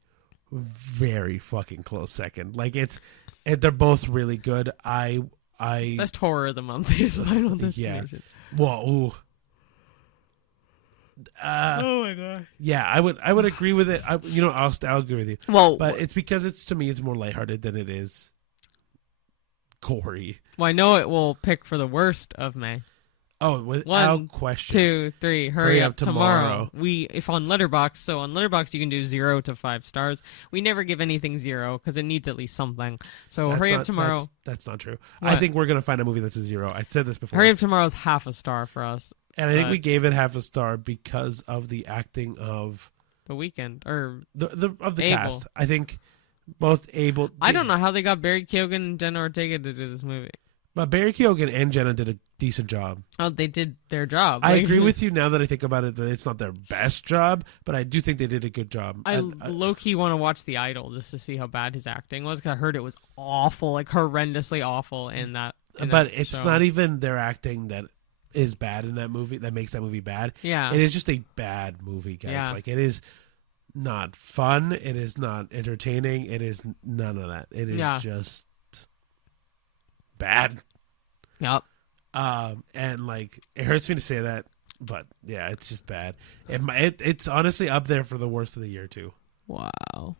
very fucking close second. Like they're both really good. Best horror of the month is Final Destination. Yeah. Whoa. Ooh. Oh my god. Yeah, I would agree with it. I'll agree with you. Well, but it's because to me it's more lighthearted than it is gory. Well, I know it will pick for the worst of May. Oh, without question. 2, 3. Hurry up tomorrow. If on Letterboxd, so on Letterboxd you can do 0 to 5 stars. We never give anything 0 because it needs at least something. So Hurry Up Tomorrow. That's not true. What? I think we're gonna find a movie that's a 0. I said this before. Hurry Up Tomorrow is half a star for us. And I think we gave it half a star because of the acting of The Weeknd or the Abel. cast. I think both Abel. I don't know how they got Barry Keoghan and Jenna Ortega to do this movie. But Barry Keoghan and Jenna did a decent job. Oh, they did their job. I agree with you now that I think about it that it's not their best job, but I do think they did a good job. I low-key want to watch The Idol just to see how bad his acting was, because I heard it was awful, like horrendously awful in that it's show. Not even their acting that is bad in that movie that makes that movie bad. Yeah. It is just a bad movie, guys. Yeah. Like, it is not fun. It is not entertaining. It is none of that. It is just bad. Yep. And like, it hurts me to say that, but yeah, it's just bad. It's honestly up there for the worst of the year too. Wow.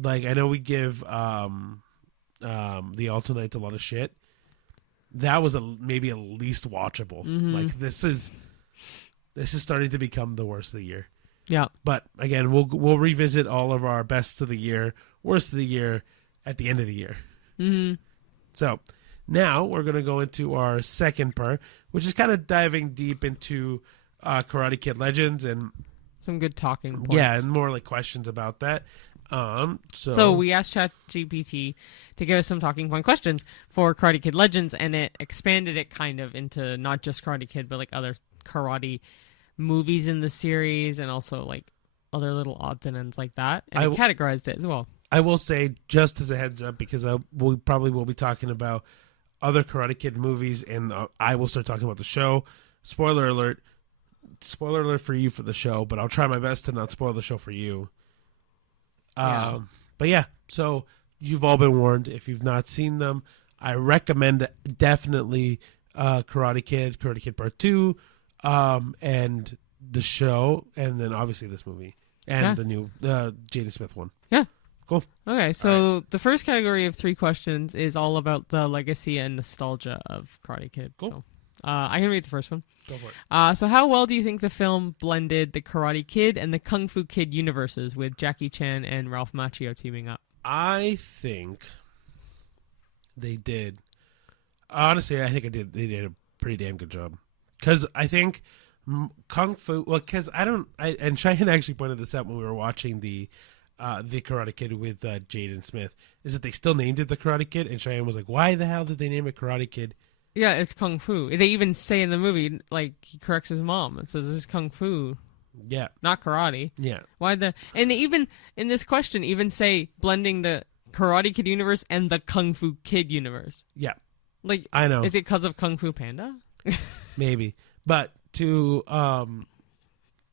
Like, I know we give the Alternates a lot of shit. That was maybe at least watchable. Mm-hmm. Like, this is starting to become the worst of the year. Yeah. But again, we'll revisit all of our bests of the year, worst of the year at the end of the year. Mm-hmm. So now we're going to go into our second part, which is kind of diving deep into Karate Kid Legends and some good talking points. Yeah, and more like questions about that. So we asked ChatGPT to give us some talking point questions for Karate Kid Legends, and it expanded it kind of into not just Karate Kid, but like other karate movies in the series, and also like other little odds and ends like that. And it categorized it as well. I will say, just as a heads up, because we probably will be talking about other Karate Kid movies, and I will start talking about the show. Spoiler alert for you for the show, but I'll try my best to not spoil the show for you. But yeah, so you've all been warned. If you've not seen them, I recommend definitely Karate Kid Part 2, and the show, and then obviously this movie, and the new Jada Smith one. Yeah. Cool. Okay, so the first category of 3 questions is all about the legacy and nostalgia of Karate Kid. Cool. So, I can read the first one. Go for it. So how well do you think the film blended the Karate Kid and the Kung Fu Kid universes with Jackie Chan and Ralph Macchio teaming up? I think they did. Honestly, I think they did a pretty damn good job. Because I think Kung Fu... Well, because and Cheyenne actually pointed this out when we were watching the Karate Kid with Jaden Smith, is that they still named it the Karate Kid, and Cheyenne was like, why the hell did they name it Karate Kid? Yeah, it's Kung Fu. They even say in the movie, like, he corrects his mom and says, this is Kung Fu. Yeah. Not karate. Yeah. And they even, in this question, even say blending the Karate Kid universe and the Kung Fu Kid universe. Yeah. Like, I know. Is it because of Kung Fu Panda? Maybe. But to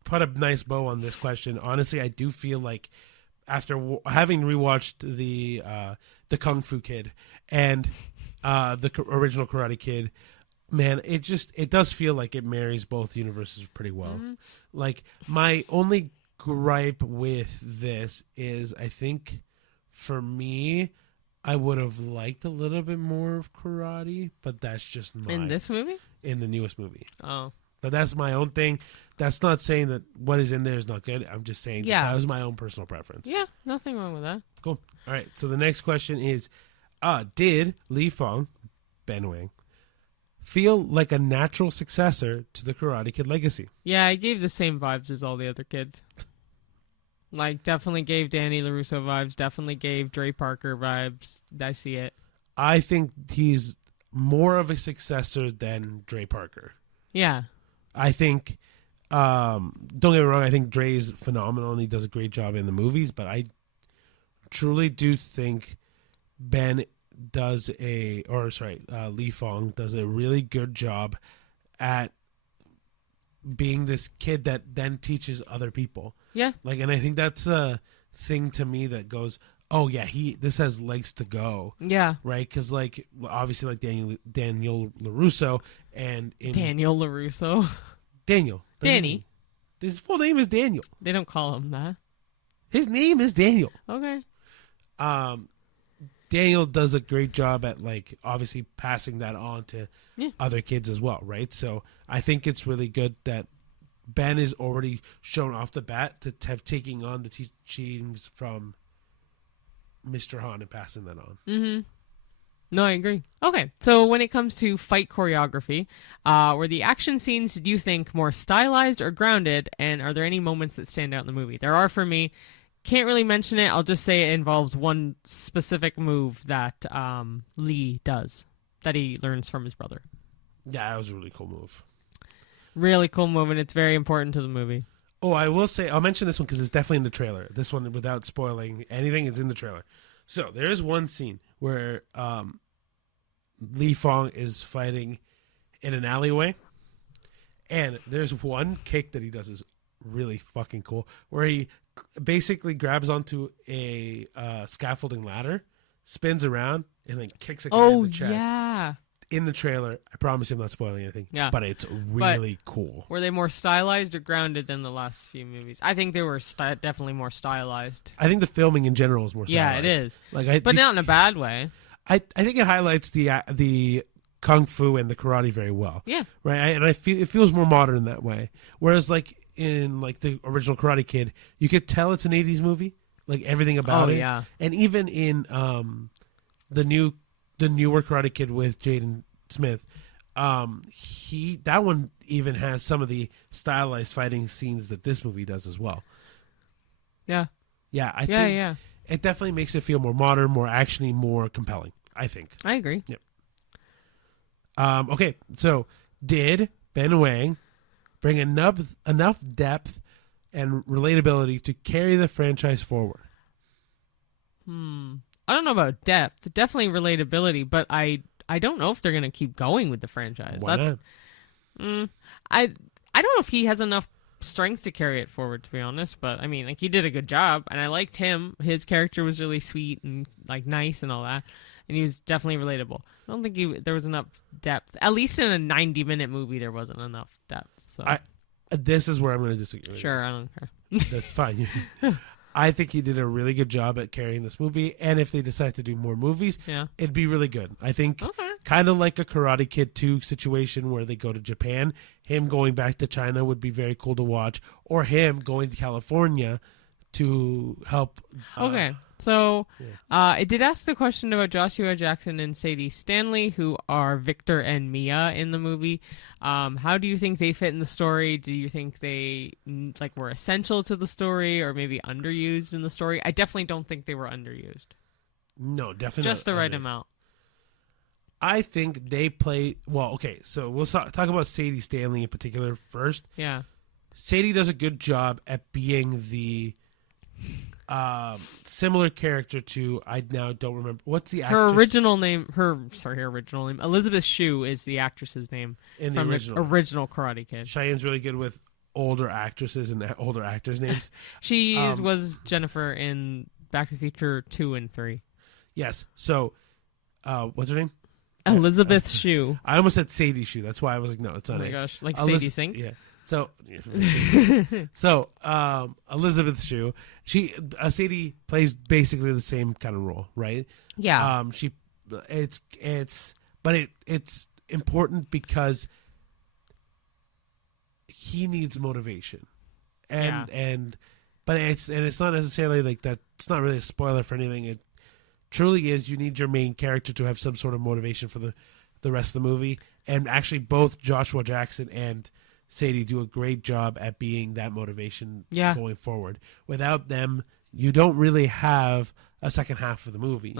put a nice bow on this question, honestly, I do feel like after having rewatched the Kung Fu Kid and the original Karate Kid, man, it does feel like it marries both universes pretty well. Mm-hmm. Like, my only gripe with this is, I think for me, I would have liked a little bit more of karate, but that's just in this movie? In the newest movie. Oh. But that's my own thing. That's not saying that what is in there is not good. I'm just saying that was my own personal preference. Yeah, nothing wrong with that. Cool. All right, so the next question is, did Li Fong, Ben Wang, feel like a natural successor to the Karate Kid legacy? Yeah, I gave the same vibes as all the other kids. Like, definitely gave Danny LaRusso vibes, definitely gave Dre Parker vibes. I see it. I think he's more of a successor than Dre Parker. Yeah. I think, don't get me wrong, I think Dre's phenomenal and he does a great job in the movies, but I truly do think Li Fong does a really good job at being this kid that then teaches other people. Yeah. Like, and I think that's a thing to me that goes, oh yeah, this has legs to go. Yeah. Right? Because, like, obviously, like Daniel LaRusso Daniel LaRusso. Daniel. Danny. His full name is Daniel. They don't call him that. His name is Daniel. Okay. Daniel does a great job at, like, obviously passing that on to other kids as well, right? So I think it's really good that Ben is already shown off the bat to have taking on the teachings from Mr. Han and passing that on. Mm-hmm. No, I agree. Okay, so when it comes to fight choreography, were the action scenes, do you think, more stylized or grounded, and are there any moments that stand out in the movie? There are for me. Can't really mention it. I'll just say it involves one specific move that Lee does, that he learns from his brother. Yeah, that was a really cool move. Really cool move, and it's very important to the movie. Oh, I will say, I'll mention this one because it's definitely in the trailer. This one, without spoiling anything, is in the trailer. So there is one scene where Li Fong is fighting in an alleyway, and there's one kick that he does is really fucking cool, where he basically grabs onto a scaffolding ladder, spins around, and then kicks a guy in the chest. Yeah. In the trailer, I promise you I'm not spoiling anything. Yeah. But it's really cool. Were they more stylized or grounded than the last few movies? I think they were definitely more stylized. I think the filming in general is more stylized. Yeah, it is. Like, but not in a bad way. I think it highlights the kung fu and the karate very well. Yeah. Right. And I feel it feels more modern that way. Whereas, like, in, like, the original Karate Kid, you could tell it's an 80s movie. Like, everything about it. Oh, yeah. And even in the newer Karate Kid with Jaden Smith, that one even has some of the stylized fighting scenes that this movie does as well. Yeah. Yeah, I think it definitely makes it feel more modern, more actiony, more compelling, I think. I agree. Yep. Okay, so did Ben Wang bring enough depth and relatability to carry the franchise forward? I don't know about depth. Definitely relatability, but I don't know if they're going to keep going with the franchise. Why not? I don't know if he has enough strength to carry it forward, to be honest. But I mean, like, he did a good job, and I liked him. His character was really sweet and, like, nice and all that, and he was definitely relatable. I don't think there was enough depth. At least in a 90-minute movie, there wasn't enough depth. So This is where I'm going to disagree. Sure, I don't care. That's fine. I think he did a really good job at carrying this movie. And if they decide to do more movies, it'd be really good. I think kind of like a Karate Kid 2 situation where they go to Japan. Him going back to China would be very cool to watch. Or him going to California to help. So I did ask the question about Joshua Jackson and Sadie Stanley, who are Victor and Mia in the movie. How do you think they fit in the story? Do you think they were essential to the story or maybe underused in the story? I definitely don't think they were underused. No, definitely just the right amount. I think they play well. Okay, so we'll talk about Sadie Stanley in particular first. Yeah, Sadie does a good job at being the similar character to, I now don't remember what's the actress? Her original name. Elizabeth Shue is the actress's name in from the original Karate Kid. Cheyenne's really good with older actresses and older actors' names. She was Jennifer in Back to the Future 2 and 3. Yes. So, what's her name? Elizabeth Shue. I almost said Sadie Shue. That's why I was like, no, it's not. Oh my gosh, like Sadie Sink. Yeah. So, Elizabeth Shue, Sadie plays basically the same kind of role, right? Yeah. It's important because he needs motivation, but it's not necessarily like that. It's not really a spoiler for anything. It truly is. You need your main character to have some sort of motivation for the rest of the movie, and actually, both Joshua Jackson and Sadie do a great job at being that motivation going forward. Without them, you don't really have a second half of the movie,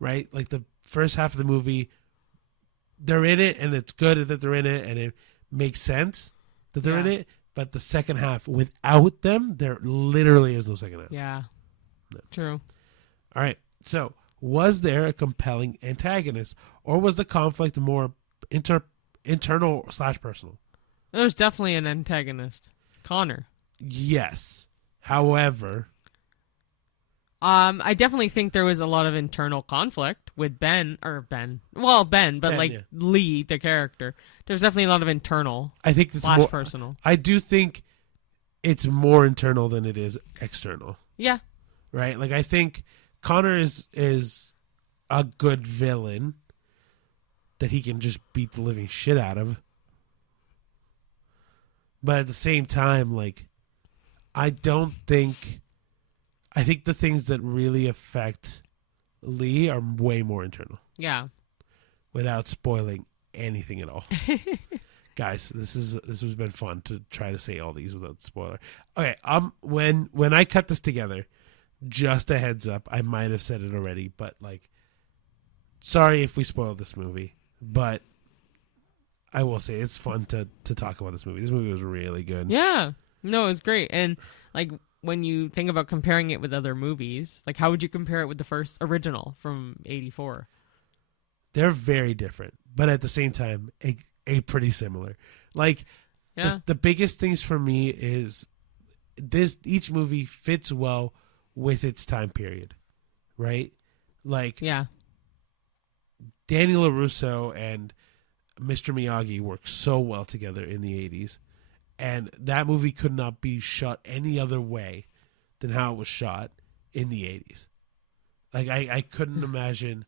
right? Like the first half of the movie, they're in it, and it's good that they're in it, and it makes sense that they're in it. But the second half, without them, there literally is no second half. Yeah, true. All right. So, was there a compelling antagonist, or was the conflict more internal/personal? There's definitely an antagonist, Connor. Yes. However, I definitely think there was a lot of internal conflict with Ben, Lee, the character. There's definitely a lot of internal. I think it's more personal. I do think it's more internal than it is external. Yeah. Right? Like, I think Connor is a good villain that he can just beat the living shit out of. But at the same time, like, I think the things that really affect Lee are way more internal. Yeah. Without spoiling anything at all. Guys, this has been fun to try to say all these without spoiler. Okay, when I cut this together, just a heads up, I might have said it already, but like, sorry if we spoiled this movie, but I will say it's fun to talk about this movie. This movie was really good. Yeah. No, it was great. And like, when you think about comparing it with other movies, like, how would you compare it with the first original from 1984? They're very different, but at the same time, a pretty similar. Like, the biggest things for me is each movie fits well with its time period, right? Like, Daniel LaRusso and Mr. Miyagi worked so well together in the 80s, and that movie could not be shot any other way than how it was shot in the 80s. Like, I couldn't imagine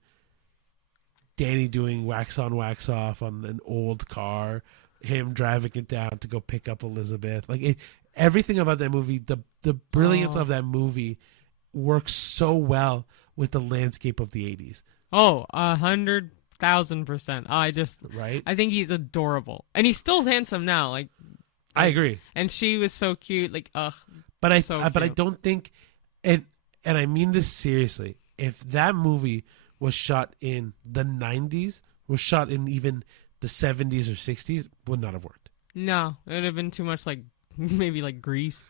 Danny doing wax on, wax off on an old car, him driving it down to go pick up Elizabeth. Like, everything about that movie, the brilliance of that movie works so well with the landscape of the 80s. 100,000%. I think he's adorable, and he's still handsome now. Like, I agree. And she was so cute. Like, but I don't think, and I mean this seriously, if that movie was shot in the 90s, was shot in even the 70s or 60s, would not have worked. No, it would have been too much like maybe like Grease.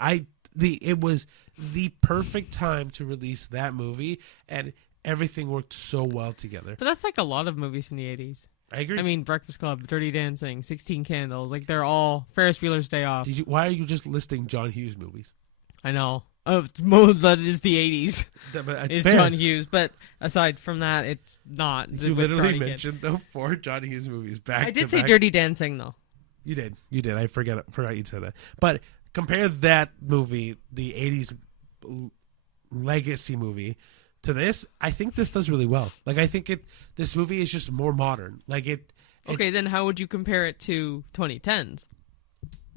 It was the perfect time to release that movie, and everything worked so well together. But that's like a lot of movies from the 80s. I agree. I mean, Breakfast Club, Dirty Dancing, 16 Candles, like, they're all Ferris Bueller's Day Off. Why are you just listing John Hughes movies? I know. That is the 80s. It's John Hughes, but aside from that, it's not. You literally mentioned the 4 John Hughes movies back. I did say Dirty Dancing though. You did. I forgot you said that. But compare that movie, the 80s legacy movie to this, I think this does really well. Like, I think this movie is just more modern. Like Okay, then how would you compare it to 2010s?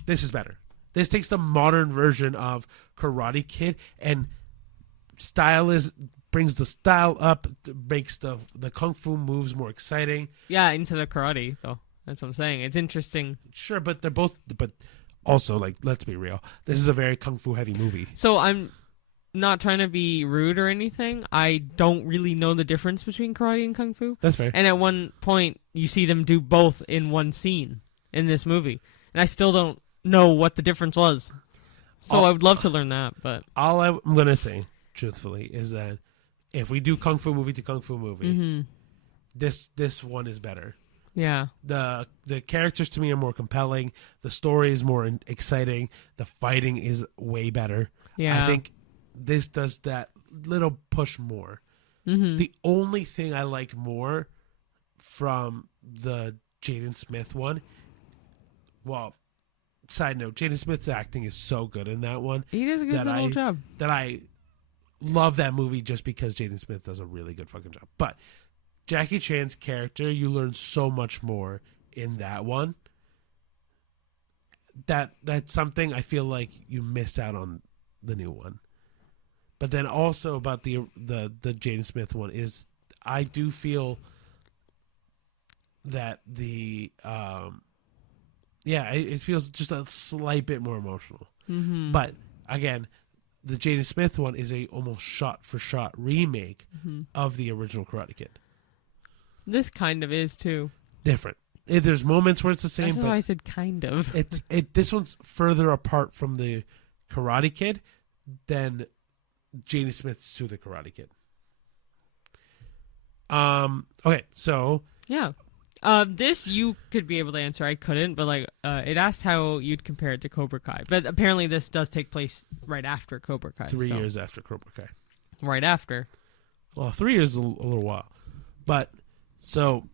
This is better. This takes the modern version of Karate Kid and brings the style up, makes the kung fu moves more exciting. Yeah, instead of karate, though. That's what I'm saying. It's interesting. Sure, but they're both. But also, like, let's be real. This is a very kung fu heavy movie. So I'm not trying to be rude or anything. I don't really know the difference between karate and kung fu. That's fair. And at one point, you see them do both in one scene in this movie, and I still don't know what the difference was. So I would love to learn that. But all I'm gonna say, truthfully, is that if we do kung fu movie to kung fu movie, this one is better. Yeah. The characters to me are more compelling. The story is more exciting. The fighting is way better. Yeah. I think this does that little push more. The only thing I like more from the Jaden Smith one, well, side note, Jaden Smith's acting is so good in that one. He does a good little job. That I love that movie just because Jaden Smith does a really good fucking job. But Jackie Chan's character, you learn so much more in that one. That's something I feel like you miss out on the new one. But then also about the Jaden Smith one is I do feel that it feels just a slight bit more emotional. But again, the Jaden Smith one is a almost shot for shot remake of the original Karate Kid. This kind of is too. Different. There's moments where it's the same. That's but why I said kind of. This one's further apart from the Karate Kid than Jaden Smith's to the Karate Kid. Okay, so yeah. This you could be able to answer. I couldn't, but it asked how you'd compare it to Cobra Kai. But apparently, this does take place right after Cobra Kai. 3 years after Cobra Kai. Right after. Well, 3 years is a little while, but so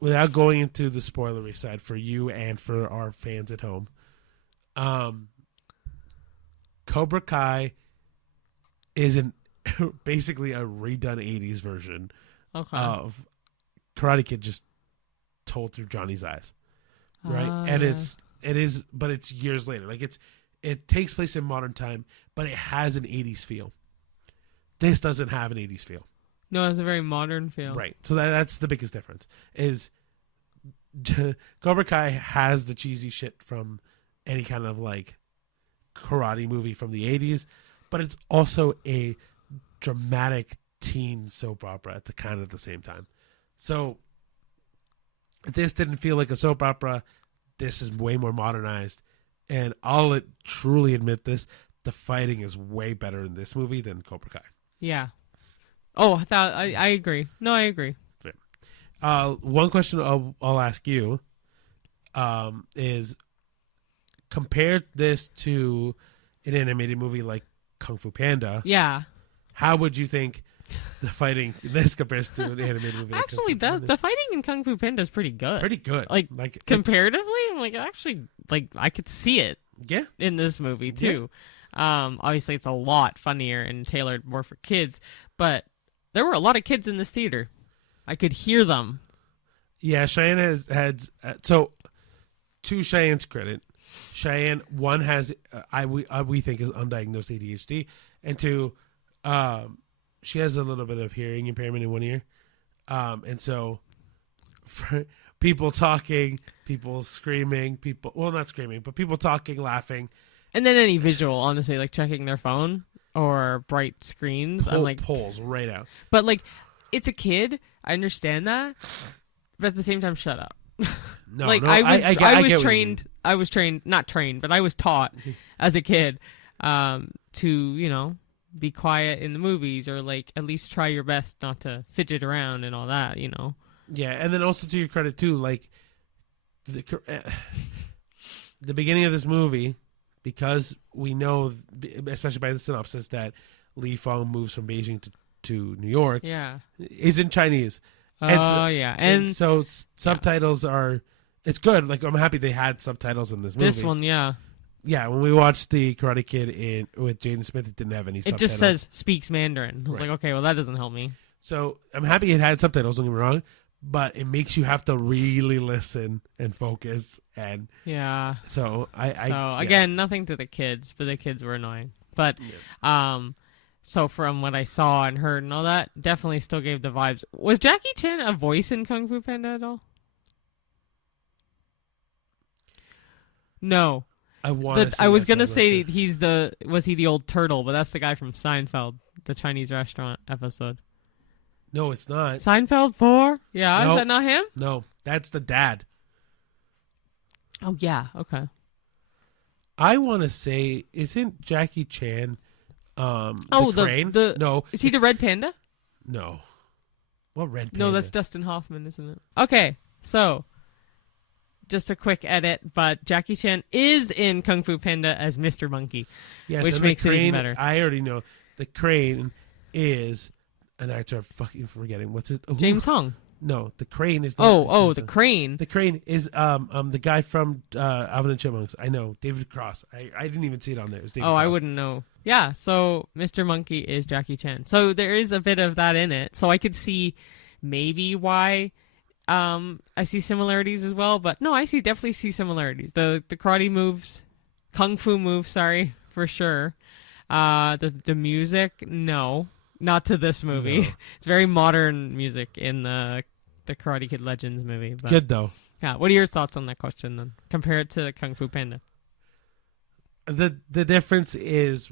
without going into the spoilery side for you and for our fans at home, Cobra Kai is basically a redone 80s version of Karate Kid, just told through Johnny's eyes, right? And but it's years later. Like it takes place in modern time, but it has an 80s feel. This doesn't have an 80s feel. No, it has a very modern feel. Right. So that's the biggest difference. Is Cobra Kai has the cheesy shit from any kind of like karate movie from the 80s, but it's also a dramatic teen soap opera at the same time. So this didn't feel like a soap opera. This is way more modernized. And I'll truly admit this, the fighting is way better in this movie than Cobra Kai. Yeah. Oh, I agree. No, I agree. One question I'll ask you is, compare this to an animated movie like Kung Fu Panda. Yeah. How would you think the fighting in this compares to an animated movie? Actually, the fighting in Kung Fu Panda is pretty good. Pretty good. Like comparatively, I'm like, actually, like I could see it. Yeah. In this movie too. Yeah. Obviously, it's a lot funnier and tailored more for kids, but there were a lot of kids in this theater. I could hear them. Yeah, Cheyenne has had so. To Cheyenne's credit, Cheyenne one has we think is undiagnosed ADHD, and two, she has a little bit of hearing impairment in one ear, and so for people talking, people screaming, not screaming, but people talking, laughing, and then any visual, honestly, like checking their phone or bright screens, I'm like pulls right out. But like, it's a kid. I understand that, but at the same time, shut up. No, like no, I was trained. I was taught as a kid to be quiet in the movies, or like at least try your best not to fidget around and all that. Yeah, and then also to your credit too, like the beginning of this movie, because we know, especially by the synopsis, that Li Feng moves from Beijing to New York. Yeah, is in Chinese. And so subtitles are. It's good. Like, I'm happy they had subtitles in this movie. This one, yeah. when we watched the Karate Kid with Jaden Smith, it didn't have any It subtitles. just says speaks Mandarin. I was Right. like, okay, well that doesn't help me. So I'm happy it had subtitles. Don't get me wrong, but it makes you have to really listen and focus. And Yeah. so Again, nothing to the kids, but the kids were annoying. But so from what I saw and heard and all that, definitely still gave the vibes. Was Jackie Chan a voice in Kung Fu Panda at all? No. I was gonna say was he the old turtle, but that's the guy from Seinfeld, the Chinese restaurant episode. No, it's not. Seinfeld 4? Yeah, Nope. Is that not him? No, that's the dad. Oh yeah, okay. I want to say, isn't Jackie Chan the crane? No. Is he the red panda? No. What red panda? No, that's Dustin Hoffman, isn't it? Okay, so just a quick edit, but Jackie Chan is in Kung Fu Panda as Mr. Monkey, yes, which makes it even better. I already know. The crane is an actor. I'm fucking forgetting. What's his? James Hong. No, the crane is. The crane. The crane is the guy from Alvin and Chipmunks. I know, David Cross. I didn't even see it on there. It was David Cross. I wouldn't know. Yeah, so Mr. Monkey is Jackie Chan. So there is a bit of that in it. So I could see maybe why I see similarities as well. But no, I definitely see similarities. The karate moves, kung fu moves, sorry, for sure. The music, no. Not to this movie. No. It's very modern music in the Karate Kid Legends movie. But, good though. Yeah. What are your thoughts on that question then? Compare it to Kung Fu Panda. The difference is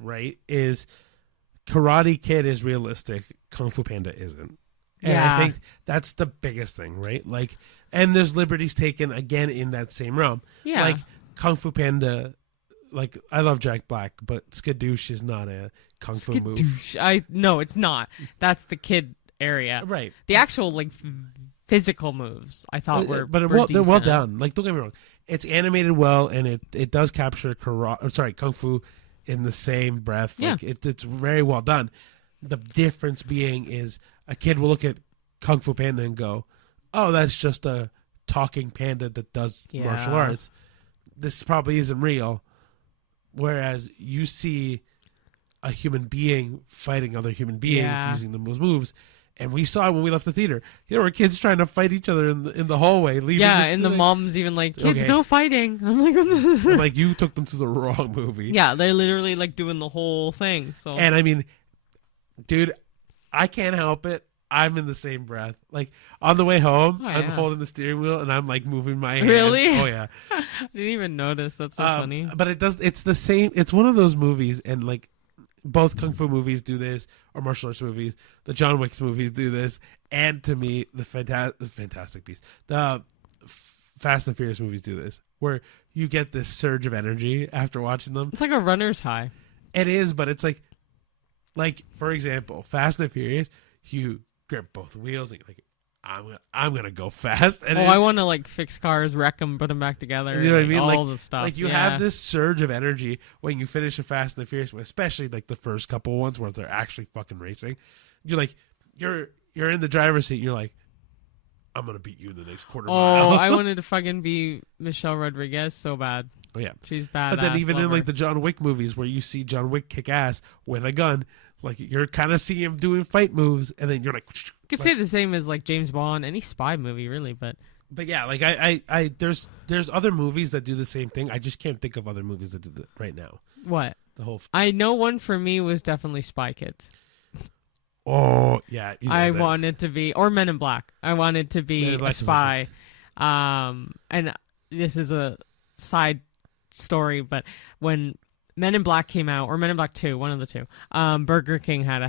Karate Kid is realistic. Kung Fu Panda isn't. And Yeah. I think that's the biggest thing, right? Like, and there's liberties taken again in that same realm. Yeah. Like Kung Fu Panda. Like, I love Jack Black, but Skadoosh is not a kung fu move. No, it's not. That's the kid area. Right. The actual physical moves I thought were they're decent. well done. Like, don't get me wrong, it's animated well, and it does capture kung fu in the same breath. Yeah. Like, it's very well done. The difference being is a kid will look at Kung Fu Panda and go, "Oh, that's just a talking panda that does martial arts. This probably isn't real." Whereas you see a human being fighting other human beings using those moves, and we saw it when we left the theater. There were kids trying to fight each other in the hallway. And the mom's even like, "Kids, no fighting." I'm like, I'm like, you took them to the wrong movie. Yeah, they're literally doing the whole thing. So, and I mean, dude, I can't help it. I'm in the same breath. Like, on the way home, I'm holding the steering wheel and I'm moving my hands. Really? Oh yeah. I didn't even notice. That's so funny. But it's the same. It's one of those movies, and both kung fu movies do this, or martial arts movies. The John Wick movies do this, and to me, the Fantastic Beasts, the Fast and Furious movies do this, where you get this surge of energy after watching them. It's like a runner's high. It is, but it's like for example, Fast and Furious, you grip both wheels and you're like, I'm gonna go fast. And I want to fix cars, wreck them, put them back together. You know what I mean? All the stuff. Like you have this surge of energy when you finish a Fast and the Furious, especially the first couple ones where they're actually fucking racing. You're you're in the driver's seat. You're like, I'm gonna beat you in the next quarter mile. I wanted to fucking be Michelle Rodriguez so bad. Oh yeah, she's bad. But then even in the John Wick movies where you see John Wick kick ass with a gun. You're kind of seeing him doing fight moves, and then you're like... You could say the same as, James Bond, any spy movie, really, but... But yeah, I there's other movies that do the same thing. I just can't think of other movies that do that right now. What? The whole... I know one for me was definitely Spy Kids. Oh, yeah. I wanted to be... Or Men in Black. I wanted to be a spy. And this is a side story, but when... Men in Black came out, or Men in Black 2, one of the two. Burger King had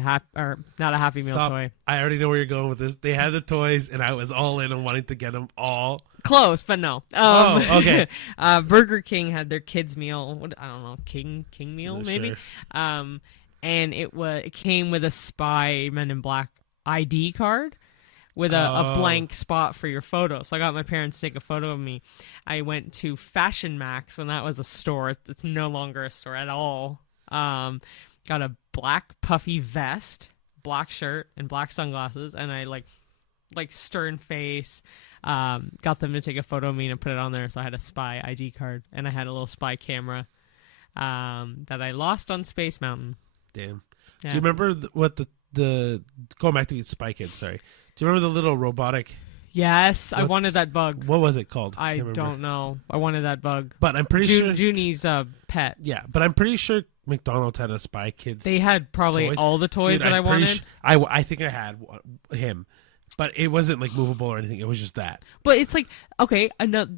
not a Happy Meal toy. I already know where you're going with this. They had the toys, and I was all in on wanting to get them all. Close, but no. Okay. Burger King had their kids meal. I don't know, King meal maybe. Sure. And it came with a spy Men in Black ID card with a blank spot for your photo. So I got my parents to take a photo of me. I went to Fashion Max when that was a store. It's no longer a store at all. Got a black puffy vest, black shirt, and black sunglasses, and I stern face. Got them to take a photo of me and put it on there. So I had a spy ID card, and I had a little spy camera. that I lost on Space Mountain. Damn. Yeah. Do you remember what the going back to Spy Kids? Sorry. Do you remember the little robotic? Yes, I wanted that bug. What was it called? I don't know. I wanted that bug. But I'm pretty sure Junie's pet. Yeah, but I'm pretty sure McDonald's had a Spy Kids. They had probably toys. all the toys that I wanted. I think I had him, but it wasn't like movable or anything. It was just that. But it's like, okay,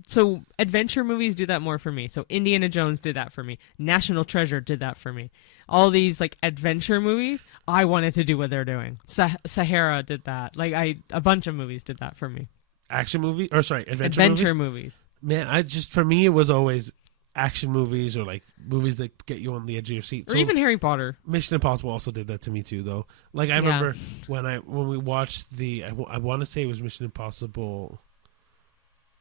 so adventure movies do that more for me. So Indiana Jones did that for me. National Treasure did that for me. All these like adventure movies, I wanted to do what they're doing. Sahara did that. Like a bunch of movies did that for me. Action movie, or sorry, adventure movies. Man, for me it was always action movies or like movies that get you on the edge of your seat. Or even Harry Potter. Mission Impossible also did that to me too, though. Like I remember when we watched I want to say it was Mission Impossible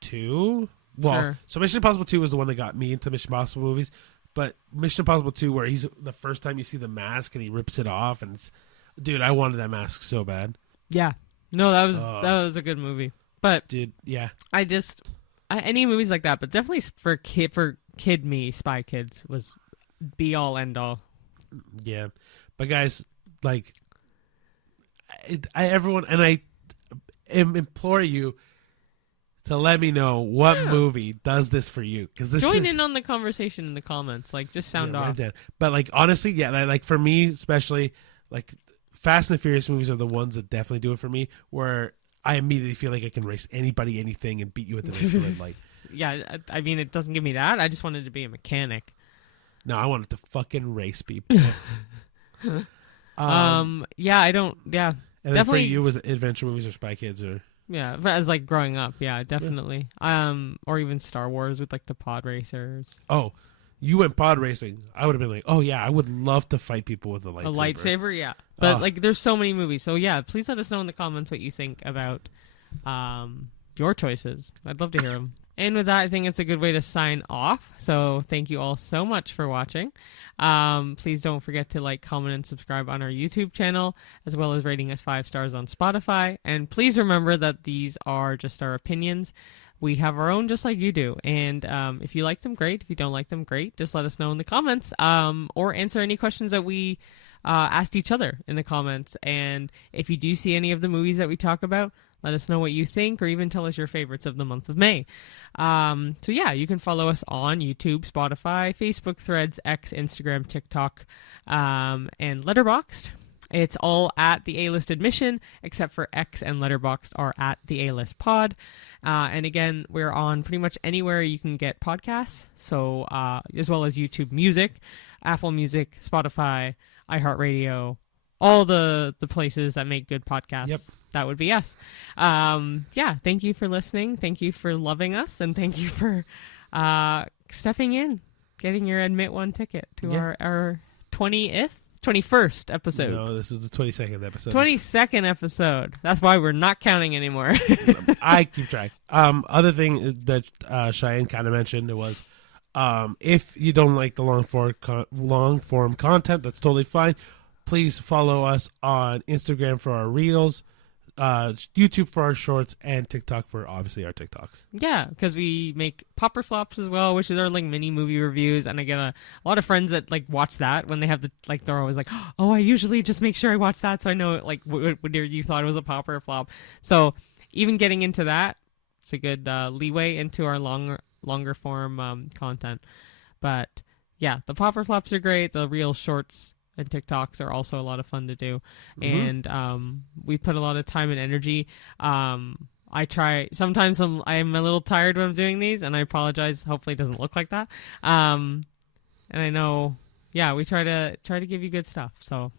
2. Well, sure. So Mission Impossible 2 was the one that got me into Mission Impossible movies. But Mission Impossible 2, where he's the first time you see the mask and he rips it off, and dude, I wanted that mask so bad. Yeah, no, that was a good movie. But dude, yeah, any movies like that, but definitely for kid me, Spy Kids was be all end all. Yeah, but guys, like, I implore you to let me know what movie does this for you, because join in on the conversation in the comments. Like, just sound off. But like, honestly, yeah, like for me especially, like Fast and the Furious movies are the ones that definitely do it for me, where I immediately feel like I can race anybody, anything, and beat you at the race. Like, yeah, I mean, it doesn't give me that. I just wanted to be a mechanic. No, I wanted to fucking race people. Yeah, I don't. Yeah, and definitely. For you, was it adventure movies or Spy Kids or? Yeah, as like growing up, yeah, definitely. Yeah. Or even Star Wars with like the pod racers. Oh, you went pod racing. I would have been like, oh yeah, I would love to fight people with a lightsaber. A lightsaber, yeah. But like, there's so many movies. So yeah, please let us know in the comments what you think about your choices. I'd love to hear them. And with that, I think it's a good way to sign off. So thank you all so much for watching. Please don't forget to like, comment, and subscribe on our YouTube channel, as well as rating us 5 stars on Spotify. And please remember that these are just our opinions. We have our own just like you do. And if you like them, great. If you don't like them, great. Just let us know in the comments, or answer any questions that we asked each other in the comments. And if you do see any of the movies that we talk about, let us know what you think, or even tell us your favorites of the month of May. So yeah, you can follow us on YouTube, Spotify, Facebook, Threads, X, Instagram, TikTok, and Letterboxd. It's all at the A-List Admission, except for X and Letterboxd are at the A-List Pod. And again, we're on pretty much anywhere you can get podcasts, so as well as YouTube Music, Apple Music, Spotify, iHeartRadio, all the places that make good podcasts. Yep. That would be us. Yeah, thank you for listening. Thank you for loving us. And thank you for stepping in, getting your Admit One ticket to our 21st episode. No, this is the 22nd episode. 22nd episode. That's why we're not counting anymore. I keep track. Other thing that Cheyenne kind of mentioned was, if you don't like the long form content, that's totally fine. Please follow us on Instagram for our reels, YouTube for our shorts, and TikTok for obviously our TikToks. Yeah, because we make Popper Flops as well, which is our like mini movie reviews, and I get a lot of friends that like watch that when they have the like, they're always like, oh, I usually just make sure I watch that so I know like what you thought it was a Popper Flop. So even getting into that, it's a good leeway into our longer form content. But yeah, the Popper Flops are great. The real shorts and TikToks are also a lot of fun to do. Mm-hmm. And we put a lot of time and energy. I try, sometimes I'm a little tired when I'm doing these, and I apologize. Hopefully it doesn't look like that. And I know, yeah, we try to give you good stuff, so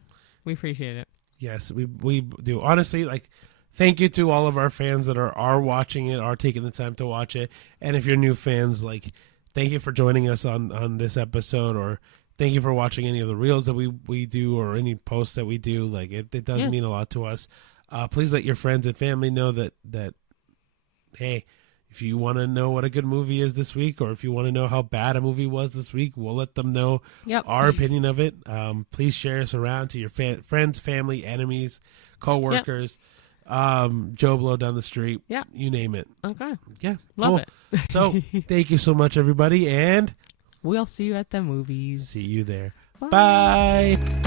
we appreciate it. Yes, we do. Honestly, like, thank you to all of our fans that are watching it, are taking the time to watch it. And if you're new fans, like, thank you for joining us on this episode, or thank you for watching any of the reels that we do, or any posts that we do. Like, it does mean a lot to us. Please let your friends and family know that hey, if you want to know what a good movie is this week, or if you want to know how bad a movie was this week, we'll let them know our opinion of it. Please share us around to your friends, family, enemies, co-workers, Joe Blow down the street, you name it. Okay. Yeah. Love it. So thank you so much, everybody, and We'll see you at the movies. See you there. Bye. Bye.